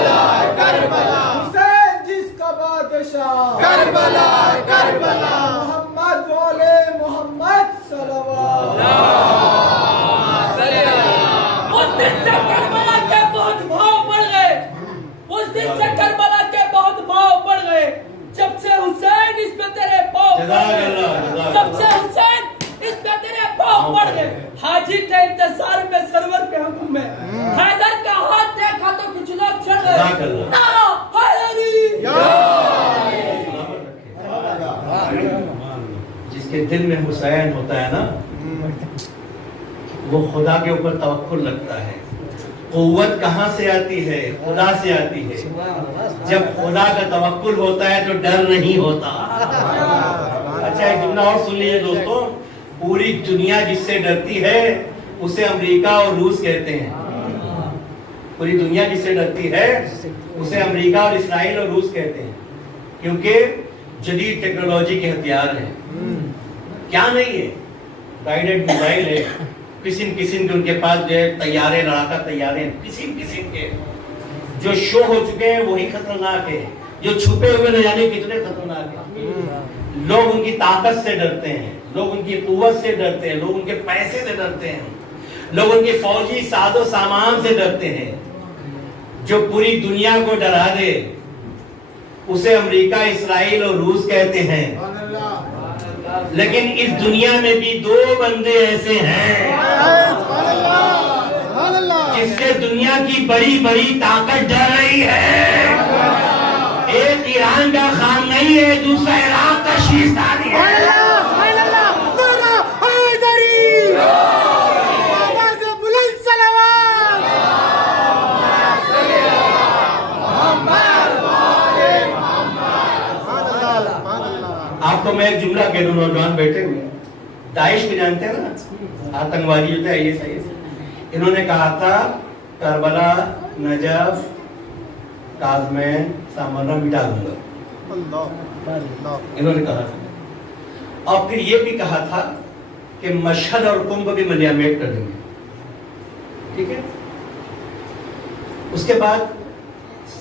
حسین جس کا بادشاہ کربلا کربلا محمد والے محمد صلوات اس دن سے کربلا کے بہت بھاؤ بڑھ گئے اس دن سے کربلا کے بہت بھاؤ بڑھ گئے جب سے حسین اس پہ تیرے پاؤں جب سے حسین اس پہ تیرے پاؤں پڑ گئے حاجی تھے انتظار میں سرور کے حکم میں حیدر کا ہاتھ دیکھا تو کچھ لوگ چڑھ گئے نعرہ حیدری جس کے دل میں حسین ہوتا ہے نا وہ خدا کے اوپر توکل رکھتا ہے قوت کہاں سے آتی ہے خدا سے آتی ہے جب خدا کا توکل ہوتا ہے تو ڈر نہیں ہوتا اچھا ایک جملہ اور سن لیجیے دوستوں پوری دنیا جس سے ڈرتی ہے اسے امریکہ اور روس کہتے ہیں پوری دنیا جس سے ڈرتی ہے اسے امریکہ اور اسرائیل اور روس کہتے ہیں کیونکہ جدید ٹیکنالوجی کے ہتھیار ہیں کیا نہیں ہے گائیڈڈ میزائل ہے قسم قسم کے ان کے پاس جو ہے طیارے لڑاکا طیارے قسم قسم کے جو شو ہو چکے ہیں وہی خطرناک ہے جو چھپے ہوئے نہ جانے کتنے خطرناک ہیں لوگ ان کی طاقت سے ڈرتے ہیں لوگ ان کی قوت سے ڈرتے ہیں لوگ ان کے پیسے سے ڈرتے ہیں لوگ ان کے فوجی ساز و سامان سے ڈرتے ہیں جو پوری دنیا کو ڈرا دے اسے امریکہ اسرائیل اور روس کہتے ہیں لیکن اس دنیا میں بھی دو بندے ایسے ہیں جس سے دنیا کی بڑی بڑی طاقت ڈر رہی ہے ایک ایران کا خامنئی ہے دوسرا عراق کا شیستانی ہے آپ کو میں ایک جملہ کہہ دوں نوجوان بیٹھے ہوئے داعش کو جانتے ہیں نا آتنکوادی جو تھے IS انہوں نے کہا تھا کربلا نجف کاظمین سامرا مٹا دوں گا انہوں نے کہا تھا اور پھر یہ بھی کہا تھا کہ مشہد اور قم کو بھی ملیامیٹ کر دیں گے ٹھیک ہے اس کے بعد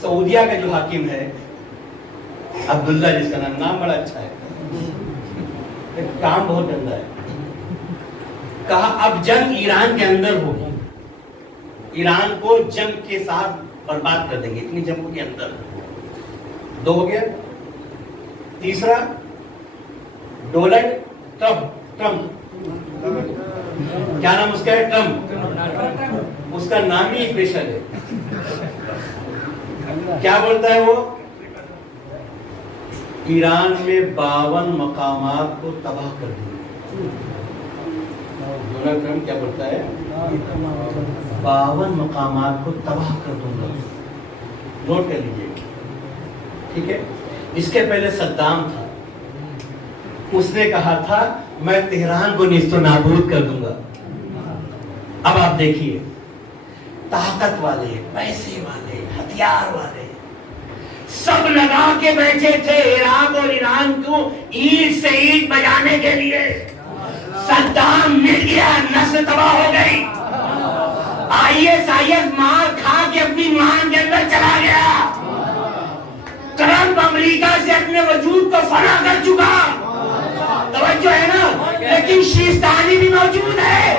سعودیہ کا جو حاکم ہے عبداللہ جس کا نام بڑا اچھا ہے کام بہت گندا ہے کہا اب جنگ ایران کے اندر ہوگی ایران کو جنگ کے ساتھ برباد کر دیں گے اتنی جنگوں کے اندر دو ہو گیا تیسرا ڈونلڈ ٹرمپ کیا نام اس کا ہے ٹرمپ اس کا نام ہی اسپیشل ہے کیا بولتا ہے وہ ایران میں 52 مقامات کو تباہ کر دیں گے ڈونلڈ ٹرمپ کیا بولتا ہے 52 مقامات کو تباہ کر دوں گا نوٹ کر لیجیے ٹھیک ہے اس کے پہلے صدام تھا اس نے کہا تھا میں تہران کو نیست و نابود کر دوں گا اب آپ دیکھیے طاقت والے پیسے والے ہتھیار والے سب لگا کے بیٹھے تھے عراق اور ایران کو عید سے عید بجانے کے لیے صدام مل گیا نسل تباہ ہو گئی IS مار کھا کے اپنی مان کے اندر چلا گیا ٹرمپ امریکہ سے اپنے وجود کو فنا کر چکا توجہ ہے نا لیکن شیستانی بھی موجود ہے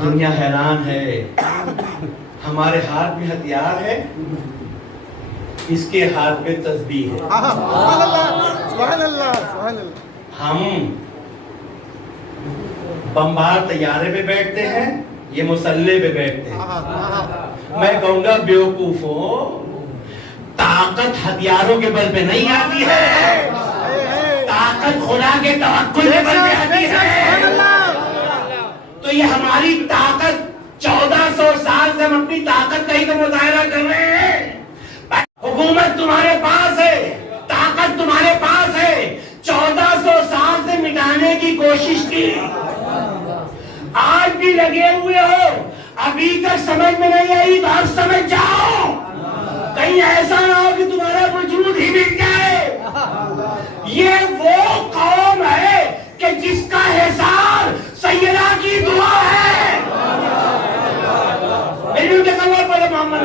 دنیا حیران ہے ہمارے ہاتھ میں ہتھیار ہے اس کے ہاتھ میں تسبیح ہے ہم بمبار طیارے پہ بیٹھتے ہیں یہ مسلح پہ بیٹھتے ہیں میں کہوں گا بیوقوفوں طاقت ہتھیاروں کے بل پہ نہیں آتی ہے طاقت خدا کے توکل کے بل پہ آتی ہے تو یہ ہماری طاقت 1400 سال سے ہم اپنی طاقت کا ہی تو مظاہرہ کر رہے ہیں. حکومت تمہارے پاس ہے, طاقت تمہارے پاس ہے, 1400 سال سے مٹانے کی کوشش کی, آج بھی لگے ہوئے ہو, ابھی تک سمجھ میں نہیں آئی تو اب سمجھ جاؤ, کہیں ایسا نہ ہو کہ تمہارا وجود ہی مٹ جائے. یہ وہ قوم ہے کہ جس کا حصار سیدہ کی دعا ہے. علم کے سوال پر محمد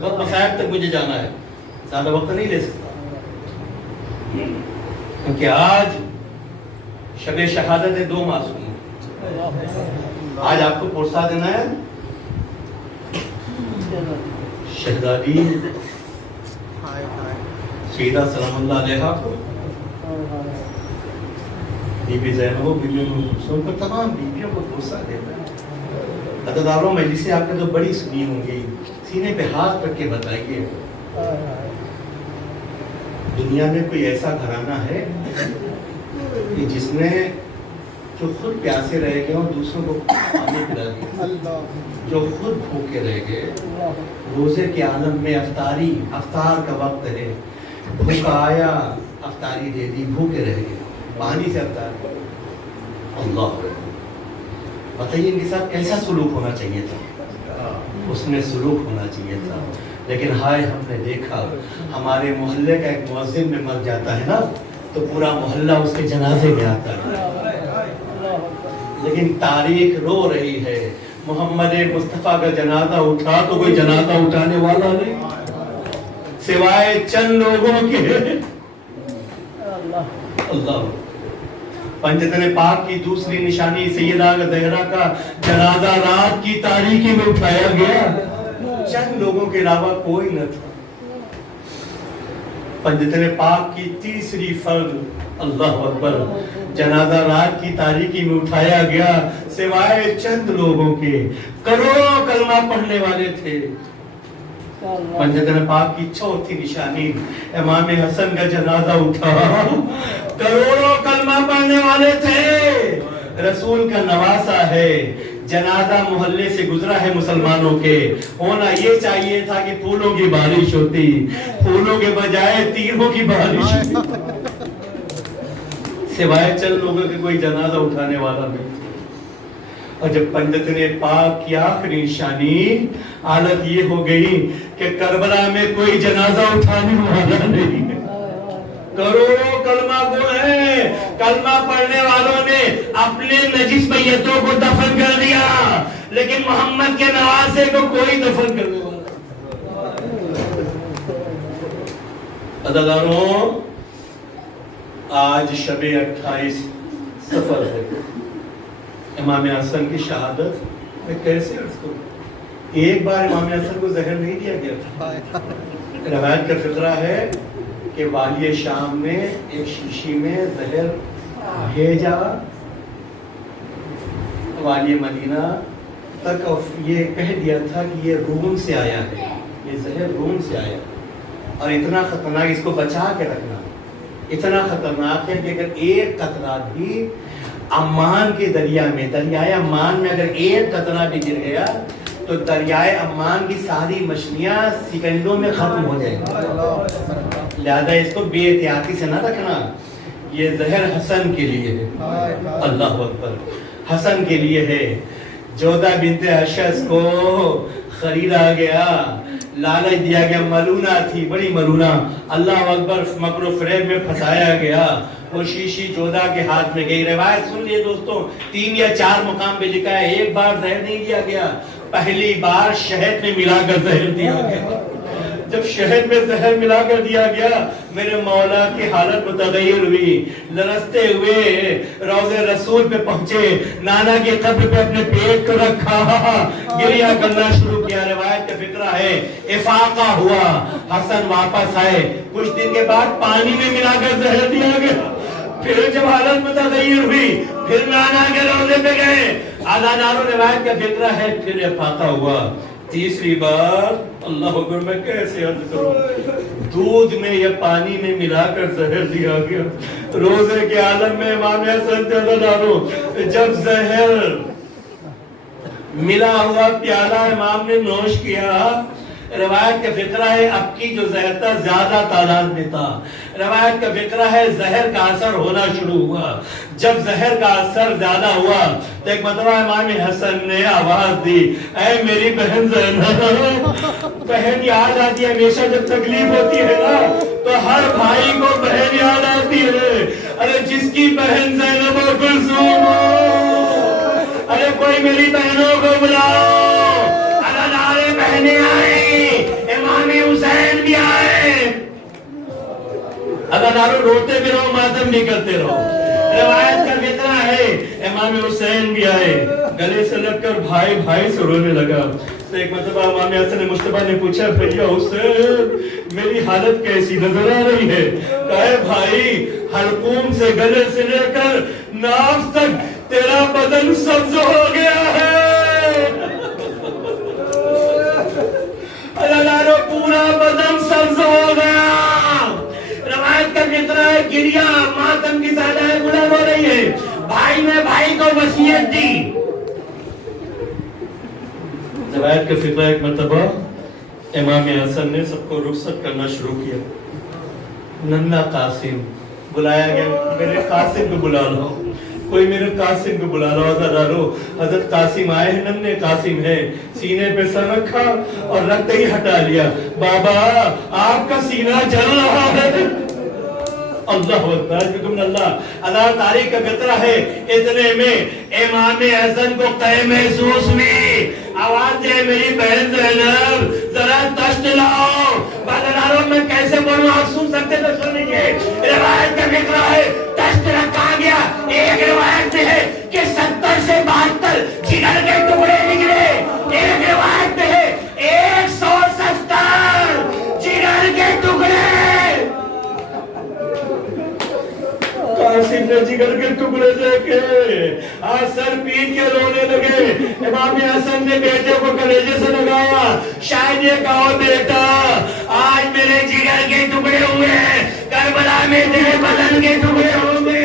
وقت مسائب تک مجھے جانا ہے, زیادہ وقت نہیں لے سکتا, کیونکہ آج شب شہادت ہے 2 معصوم. آج آپ کو پرسا دینا ہے شہزادی سیدہ سلام اللہ علیہا کو, بی بی زینب و بی بی ام کلثوم کو, تمام بیویوں کو پرسا دینا ہے. عزاداروں مجلسیں آپ نے تو بڑی سنی ہوں گی, سینے پہ ہاتھ رکھ کے بتائیے, دنیا میں کوئی ایسا گھرانہ ہے کہ جس نے جو خود پیاسے رہ گئے اور دوسروں کو پانی پلا دیا, جو خود بھوکے رہ گئے, روزے کے عالم میں افطار کا وقت ہے, بھوکا آیا افطاری دے دی, بھوکے رہ گئے, پانی سے افطار. اللہ بتائیے ان کے ساتھ کیسا سلوک ہونا چاہیے تھا, اس میں سلوک ہونا چاہیے تھا. لیکن ہائے ہم نے دیکھا ہمارے محلے کا ایک مؤذن میں مر جاتا ہے نا تو پورا محلہ اس کے جنازے میں آتا ہے. لیکن تاریخ رو رہی ہے, محمد مصطفیٰ کا جنازہ اٹھا تو کوئی جنازہ اٹھانے والا نہیں سوائے چند لوگوں کے. اللہ پنجتن پاک کی دوسری نشانی سیدہ زہرا کا جنازہ رات کی تاریکی میں اٹھایا گیا, چند لوگوں کے علاوہ کوئی نہ تھا. پنجتن پاک کی تیسری فرد, اللہ اکبر, جنازہ رات کی تاریکی میں اٹھایا گیا سوائے چند لوگوں کے. کروڑوں کلمہ پڑھنے والے تھے. پنجتن پاک کی چوتھی نشانی امام حسن کا جنازہ اٹھا, کروڑوں کلمہ پڑھنے والے تھے, رسول کا نواسا ہے, جنازہ محلے سے گزرا ہے مسلمانوں کے. ہونا یہ چاہیے تھا کہ پھولوں کی بارش ہوتی, پھولوں کے بجائے تیروں کی بارش ہوتی. سوائے چند لوگوں کے کوئی جنازہ اٹھانے والا نہیں. اور جب پنجتن پاک کی آخری نشانی حالت یہ ہو گئی کہ کربلا میں کوئی جنازہ اٹھانے والا نہیں, کروڑوں کلمہ گو ہیں, کلمہ پڑھنے والوں نے اپنے نجس میتوں کو دفن کر دیا, لیکن محمد کے نواسے کو کوئی دفن کرنے والا. عزیزانو آج شب 28 سفر ہے, امام حسن کی شہادت. میں کیسے عرض کروں, ایک بار امام حسن کو زہر نہیں دیا گیا تھا. روایت کا فقرہ ہے کہ والی شام نے ایک شیشی میں زہر بھیجا والی مدینہ تک, یہ کہہ دیا تھا کہ یہ روم سے آیا ہے, یہ زہر روم سے آیا, اور اتنا خطرناک, اس کو بچا کے رکھنا, اتنا خطرناک ہے کہ اگر ایک قطرہ بھی عمان کے دریا میں, دریائے عمان میں اگر ایک قطرہ بھی گر گیا تو دریائے عمان کی ساری مچھلیاں سیکنڈوں میں ختم ہو جائیں گی. لہذا اس کو بے احتیاطی سے نہ رکھنا. یہ زہر حسن کے لیے ہے, اللہ اکبر, حسن کے لیے ہے. جودہ بنت اشعث کو خریدا گیا, لالچ دیا گیا, ملونہ تھی, بڑی ملونہ, اللہ اکبر, مکر و فریب میں پھنسایا گیا. وہ شیشی جودہ کے ہاتھ میں گئی. روایت سن لیے دوستوں, 3 یا 4 مقام پہ لکھا ہے, ایک بار زہر نہیں دیا گیا, پہلی بار شہد میں ملا کر زہر دیا گیا. جب شہد میں زہر ملا کر دیا گیا, میرے مولا کی حالت متغیر ہوئی, لرزتے ہوئے روضے رسول پہ پہنچے, نانا کی قبر پہ اپنے پیٹ کو رکھا, گریہ کرنا شروع کیا. روایت کا فقرہ ہے افاقہ ہوا, حسن واپس آئے, کچھ دن کے بعد پانی میں ملا کر زہر دیا گیا. پھر جب حالت میں تغیر ہوئی پھر نانا کے روزے پہ گئے. اداداروں روایت کا فکرہ ہے پھر افاقہ ہوا. تیسری بار اللہ اکبر میں کیسے عرض کروں, دودھ میں یا پانی میں ملا کر زہر دیا گیا. روزے کے عالم میں امام حسن اداداروں جب زہر ملا ہوا پیالہ امام نے نوش کیا, روایت کا فقرہ ہے اب کی جو زہر تھا زیادہ تعداد میں تھا. روایت کا فقرہ ہے زہر کا اثر ہونا شروع ہوا. جب زہر کا اثر زیادہ ہوا تو ایک مرتبہ امام حسن نے آواز دی, اے میری بہن زینب. بہن یاد آتی ہے ہمیشہ جب تکلیف ہوتی ہے نا تو ہر بھائی کو بہن یاد آتی ہے. ارے جس کی بہن زینب و کلثوم ہو, ارے کوئی میری بہنوں کو بلاؤ. ادادارے بہنیں آئیں, امام حسین بھی آئے. اداداروں روتے بھی رہو ماتم بھی کرتے رہو. روایت کا فقرہ ہے امام حسین بھی آئے, گلے سے لگ کر بھائی بھائی سے رونے لگا. تو ایک مرتبہ امام حسن مصطفیٰ نے پوچھا, بھیا حسین میری حالت کیسی نظر آ رہی ہے؟ کہے بھائی حلقوم سے گلے سے لے کر ناف تک تیرا بدن سبز ہو گیا ہے. اللہ پورا بدن سبز ہو گیا. روایت کا فقرہ ہے گریا ماتم کی سادہ بلند ہو رہی ہے. بھائی نے بھائی کو وصیت دی. روایت کا فقرہ ایک مرتبہ امام حسن نے سب کو رخصت کرنا شروع کیا. ننھا قاسم بلایا گیا, میرے قاسم کو بلا لو, کوئی میرے قاسم کو بلا لو. ادادارو حضرت قاسم آئے ہیں, ننھے قاسم ہے. سینے پہ سر رکھا اور رکھتے ہی ہٹا لیا. بابا آپ کا سینہ جل رہا ہے. اللہ اکبر اللہ. اللہ تاریخ کا فقرہ ہے اتنے میں امام حسن کو قے محسوس ہوئی. آواز دے میری بہن زینب ذرا تشت لاؤ. بادلاروں میں کیسے بولوں آپ سن سکتے تو سن لیجیے. روایت کا فقرہ ہے تشت رکھا گیا. ایک روایت میں ہے کہ 70 سے 72 جگر کے ٹکڑے نکلے. ایک روایت میں ہے 170 جگر کے ٹکڑے. قاسم نے جگر کے ٹکڑے دے کے سر پیٹ کے رونے لگے. امام حسن نے بیٹے کو کلیجے سے لگایا. شاید یہ کہو بیٹا آج میرے جگر کے ٹکڑے ہوئے, کربلا میں تیرے بدن کے ٹکڑے ہوں گے.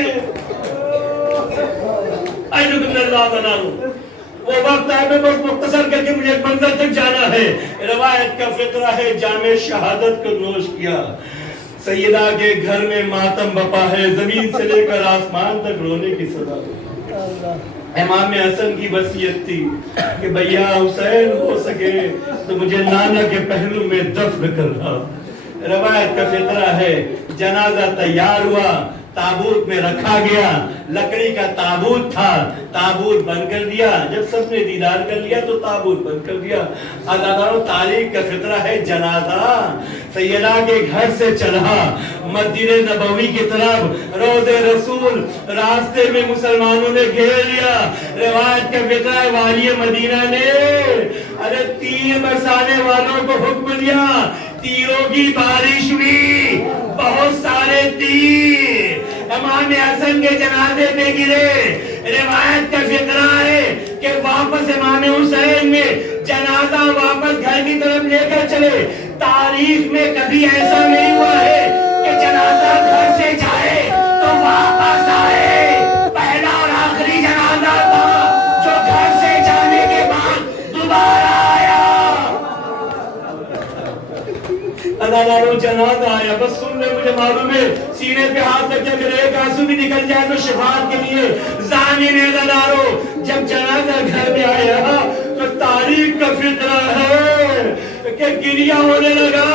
وہ وقت ہے میں بس مختصر کر کے مجھے ایک منظر تک جانا ہے. روایت کا فقرہ ہے جام شہادت کو نوش کیا. سیدہ کے گھر میں ماتم بپا ہے, زمین سے لے کر آسمان تک رونے کی صدا. امام حسن کی وصیت تھی کہ بھیا حسین ہو سکے تو مجھے نانا کے پہلو میں دفن کرنا. روایت کا فقرہ ہے جنازہ تیار ہوا, تابوت میں رکھا گیا. لکڑی کا تابوت تھا, تابوت بند کر دیا. جب سب نے دیدار کر لیا تو تابوت بند کر دیا. اداداروں تاریخ کا فقرہ ہے جنازہ سیدہ کے گھر سے چلا مسجد نبوی کی طرف. روض رسول راستے میں مسلمانوں نے گھیر لیا. روایت کا فقرہ ہے والی مدینہ نے ارے تیر برسانے والوں کو حکم دیا. تیروں کی بارش ہوئی, بہت سارے تیر امام حسن کے جنازے پہ گرے. روایت کا فقرہ ہے کہ واپس امام حسین نے جنازہ واپس گھر کی طرف لے کر چلے. تاریخ میں کبھی ایسا نہیں ہوا ہے کہ جنازہ گھر سے جائے تو واپس آئے. پہلا اور آخری جنازہ تھا جو گھر سے جانے کے بعد دوبارہ آیا. اداداروں جنازہ آیا, بس سننے مجھے معلوم ہے سینے پہ ہاتھ رکھ کے اگر ایک آنسو بھی نکل جائے تو شفاعت کے لیے. ضامن اداداروں جب جنازہ گھر میں آیا تو تاریخ کا فقرہ ہے کہ گریا ہونے لگا.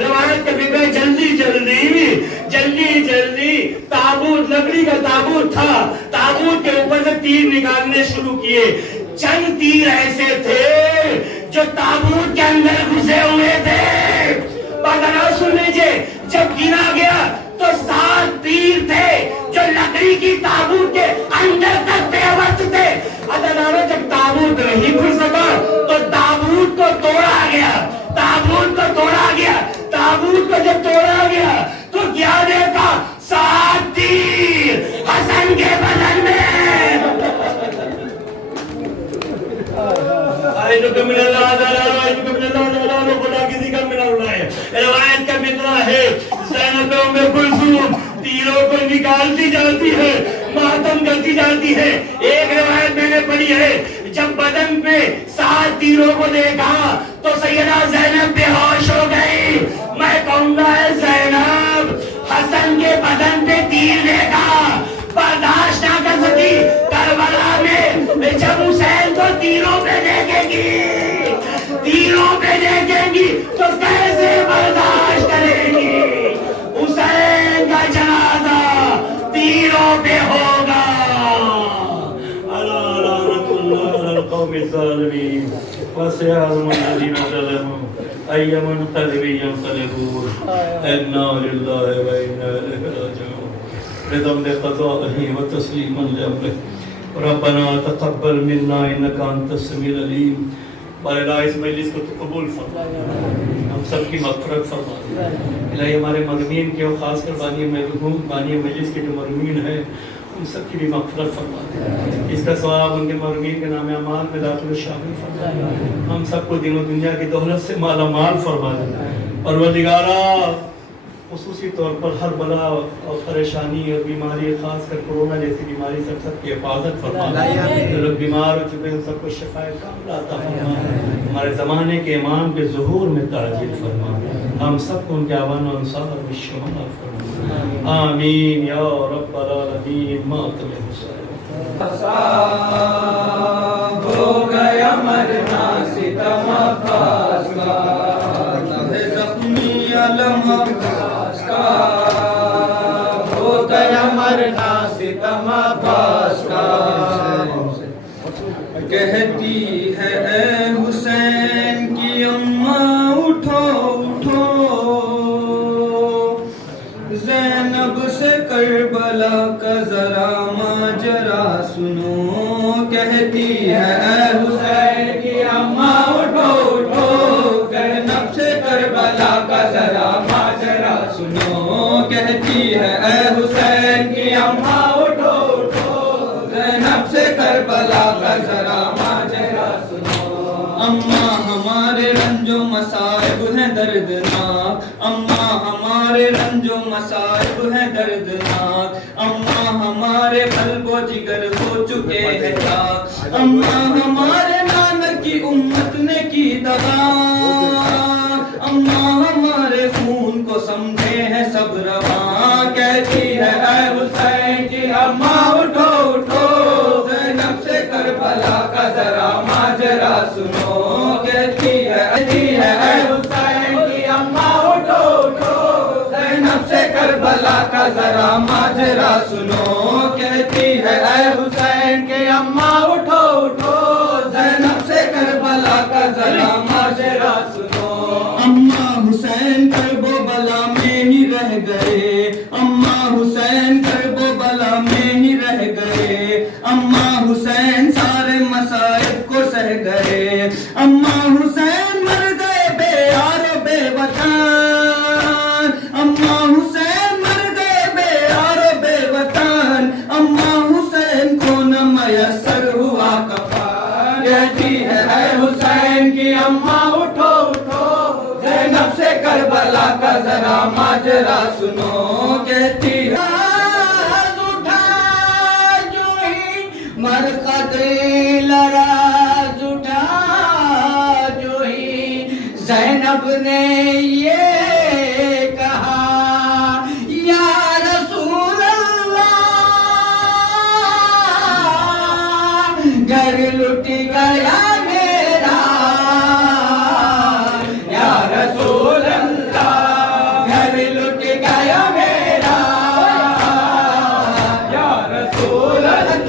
روایت کا فقرہ ہے جلدی جلدی تابوت, لکڑی کا تابوت تھا, تابوت کے اوپر سے تیر نکالنے شروع کیے. چند تیر ایسے تھے جو تابوت کے اندر گھسے ہوئے تھے. بات سن لیجیے, جب گنا گیا تو 7 تیر تھے جو لکڑی کی تابوت کے اندر تک پیوست تھے. اداداروں جب تابوت نہیں کھل سکا تو تابوت کو توڑا گیا. تابوت کو جب توڑا گیا تو کیا دیکھا 7 تیر من اللہ تعالیٰ خدا کسی کا منہ اڑائے. روایت کا فقرہ ہے زینب ام کلثوم تیروں کو نکالتی جاتی ہے, ماتم کرتی جاتی ہے. ایک روایت میں نے پڑھی ہے جب بدن پہ 7 تیروں کو دیکھا تو سیدہ زینب بے ہوش ہو گئی. میں کہوں گا اے زینب, حسن کے بدن پہ تیر دیکھا برداشت نہ کر سکی, کربلا میں جب حسین کو تیروں پہ دیکھے گی تو کیسے برداشت کرے گی. حسین کا جنازہ تیروں پہ ہوگا. الا لعنۃ اللہ علی القوم الظالمین وسيعلم الذين ظلموا اي منقلب ينقلبون. انا لله وانا اليه راجعون. رضا بقضائه وتسليما لامره. ربنا تقبل منا انك انت السميع العليم. اللہ اس مجلس کو تو قبول فرما, ہم سب کی مغفرت فرما. الہی ہمارے مرمین کے اور خاص کر بانی مجلس کے جو مرمین ہیں ان سب کی بھی مغفرت فرما. اس کا ثواب ان کے مرمین کے نام اعمال میں داخل شامل فرما. ہم سب کو دین و دنیا کی دولت سے مالا مال فرما دے. پروردگارا خصوصی طور پر ہر بلا اور پریشانی اور بیماری, خاص کر کورونا جیسی بیماری سے سب کی حفاظت فرما. جو لوگ بیمار ہو چکے ہیں سب کو شفا کاملہ عطا فرما. ہمارے زمانے کے امام کے ظہور میں تعجیل فرما. ہم سب کو ان کے آوان و انصار میں شامل فرما. آمین یا رب العالمین. ماتم حسین ہو گیا مرنا ستم عباس کا, زخمی علم عباس کا. ہو گیا مرنا ستم عباس کا. کہتی ہے اے حسین کی اماں اٹھو اٹھو, زینب سے کربلا کا ذرا ماجرا سنو. کہتی ہے اے حسین کی اماں اٹھو اٹھو, زینب سے کربلا کا ذرا ماجرا سنو. کہتی ہے اے حسین کی اماں اٹھو اٹھو, زینب سے کربلا کا ذرا ماجرا سنو. اماں ہمارے رنج و مصائب ہیں دردناک, اماں ہمارے رنج و مصائب ہیں دردناک. اماں ہمارے قلب و جگر ہو چکے ہیں چاک. اماں ہمارے نانا کی امت نے کی دغا. اماں ہمارے خون کو سمجھے ہیں سب رواں. کہتی ہے اے حسین کی اماں اٹھو اٹھو, زینب سے کربلا کا ذرا ماجرا سنو. کہتی ہے اے حسین کی اماں اٹھو اٹھو, زینب سے کربلا کا ذرا ماجرا سنو. کہتی ہے اے حسین کی اماں اٹھو اٹھو, زینب سے کربلا کا ذرا ماجرا سنو. اماں حسین کرب و بلا میں ہی رہ گئے, اماں حسین کرب و بلا میں ہی رہ گئے. اماں حسین سارے مصائب کو سہ گئے. اماں حسین مر گئے بے یار و بے وطن. اماں حسین مر گئے بے یار و بے وطن. اماں حسین کو نہ میسر ہوا کفن. کہتی ہے اے حسین کی اماں اٹھو اٹھو, زینب سے کربلا کا ذرا ماجرا سنو. کہتی ہے مرقد لراز اٹھا جو ہی زینب نے یہ کہا, یا رسول اللہ گھر لٹ گیا میرا. یا رسول اللہ گھر لٹ گیا میرا. یا رسول اللہ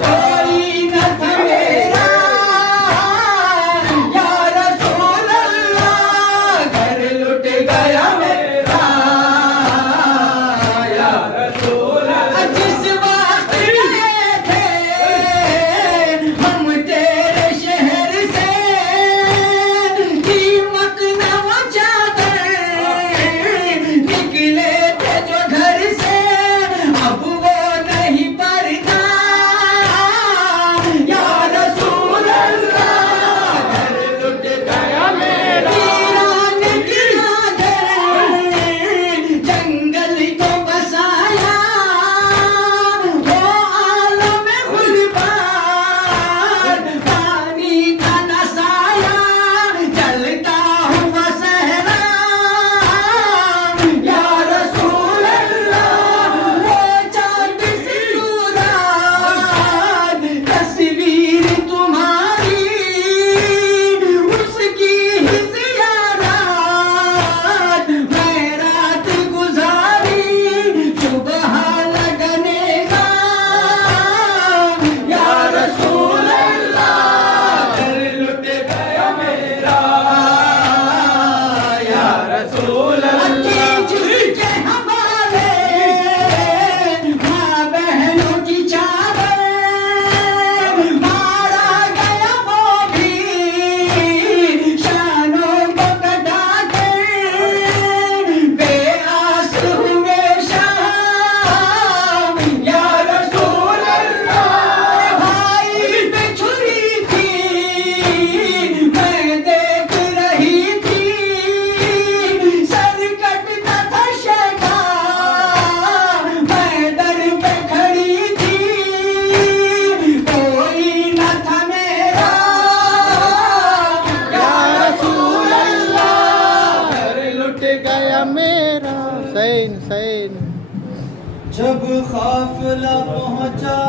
جب قافلہ پہنچا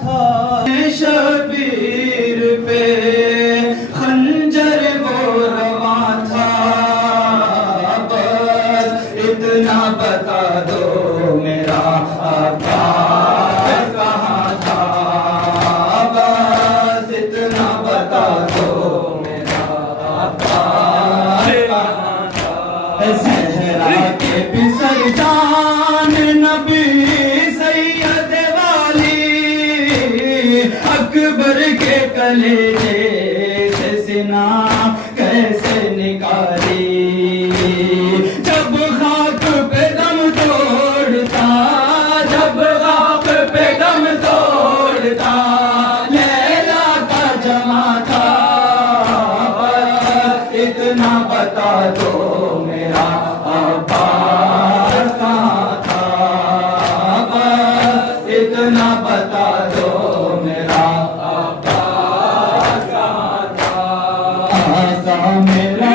تھا شبیر پہ خنجر وہ رواں تھا بس اتنا بتا دو میرا عباس کہاں تھا بس اتنا بتا دو میرا عباس کہاں تھا زہرا کے پسر جان نبی سید والی اکبر کے کلیجے سے سنا کیسے نکالی جب خاک پہ دم توڑتا جب خاک پہ دم توڑتا لیلا کا جمع تھا اتنا بتا دو میرا عباس کہاں تھا اتنا بتا دو میرا عباس کہاں تھا آقا میرا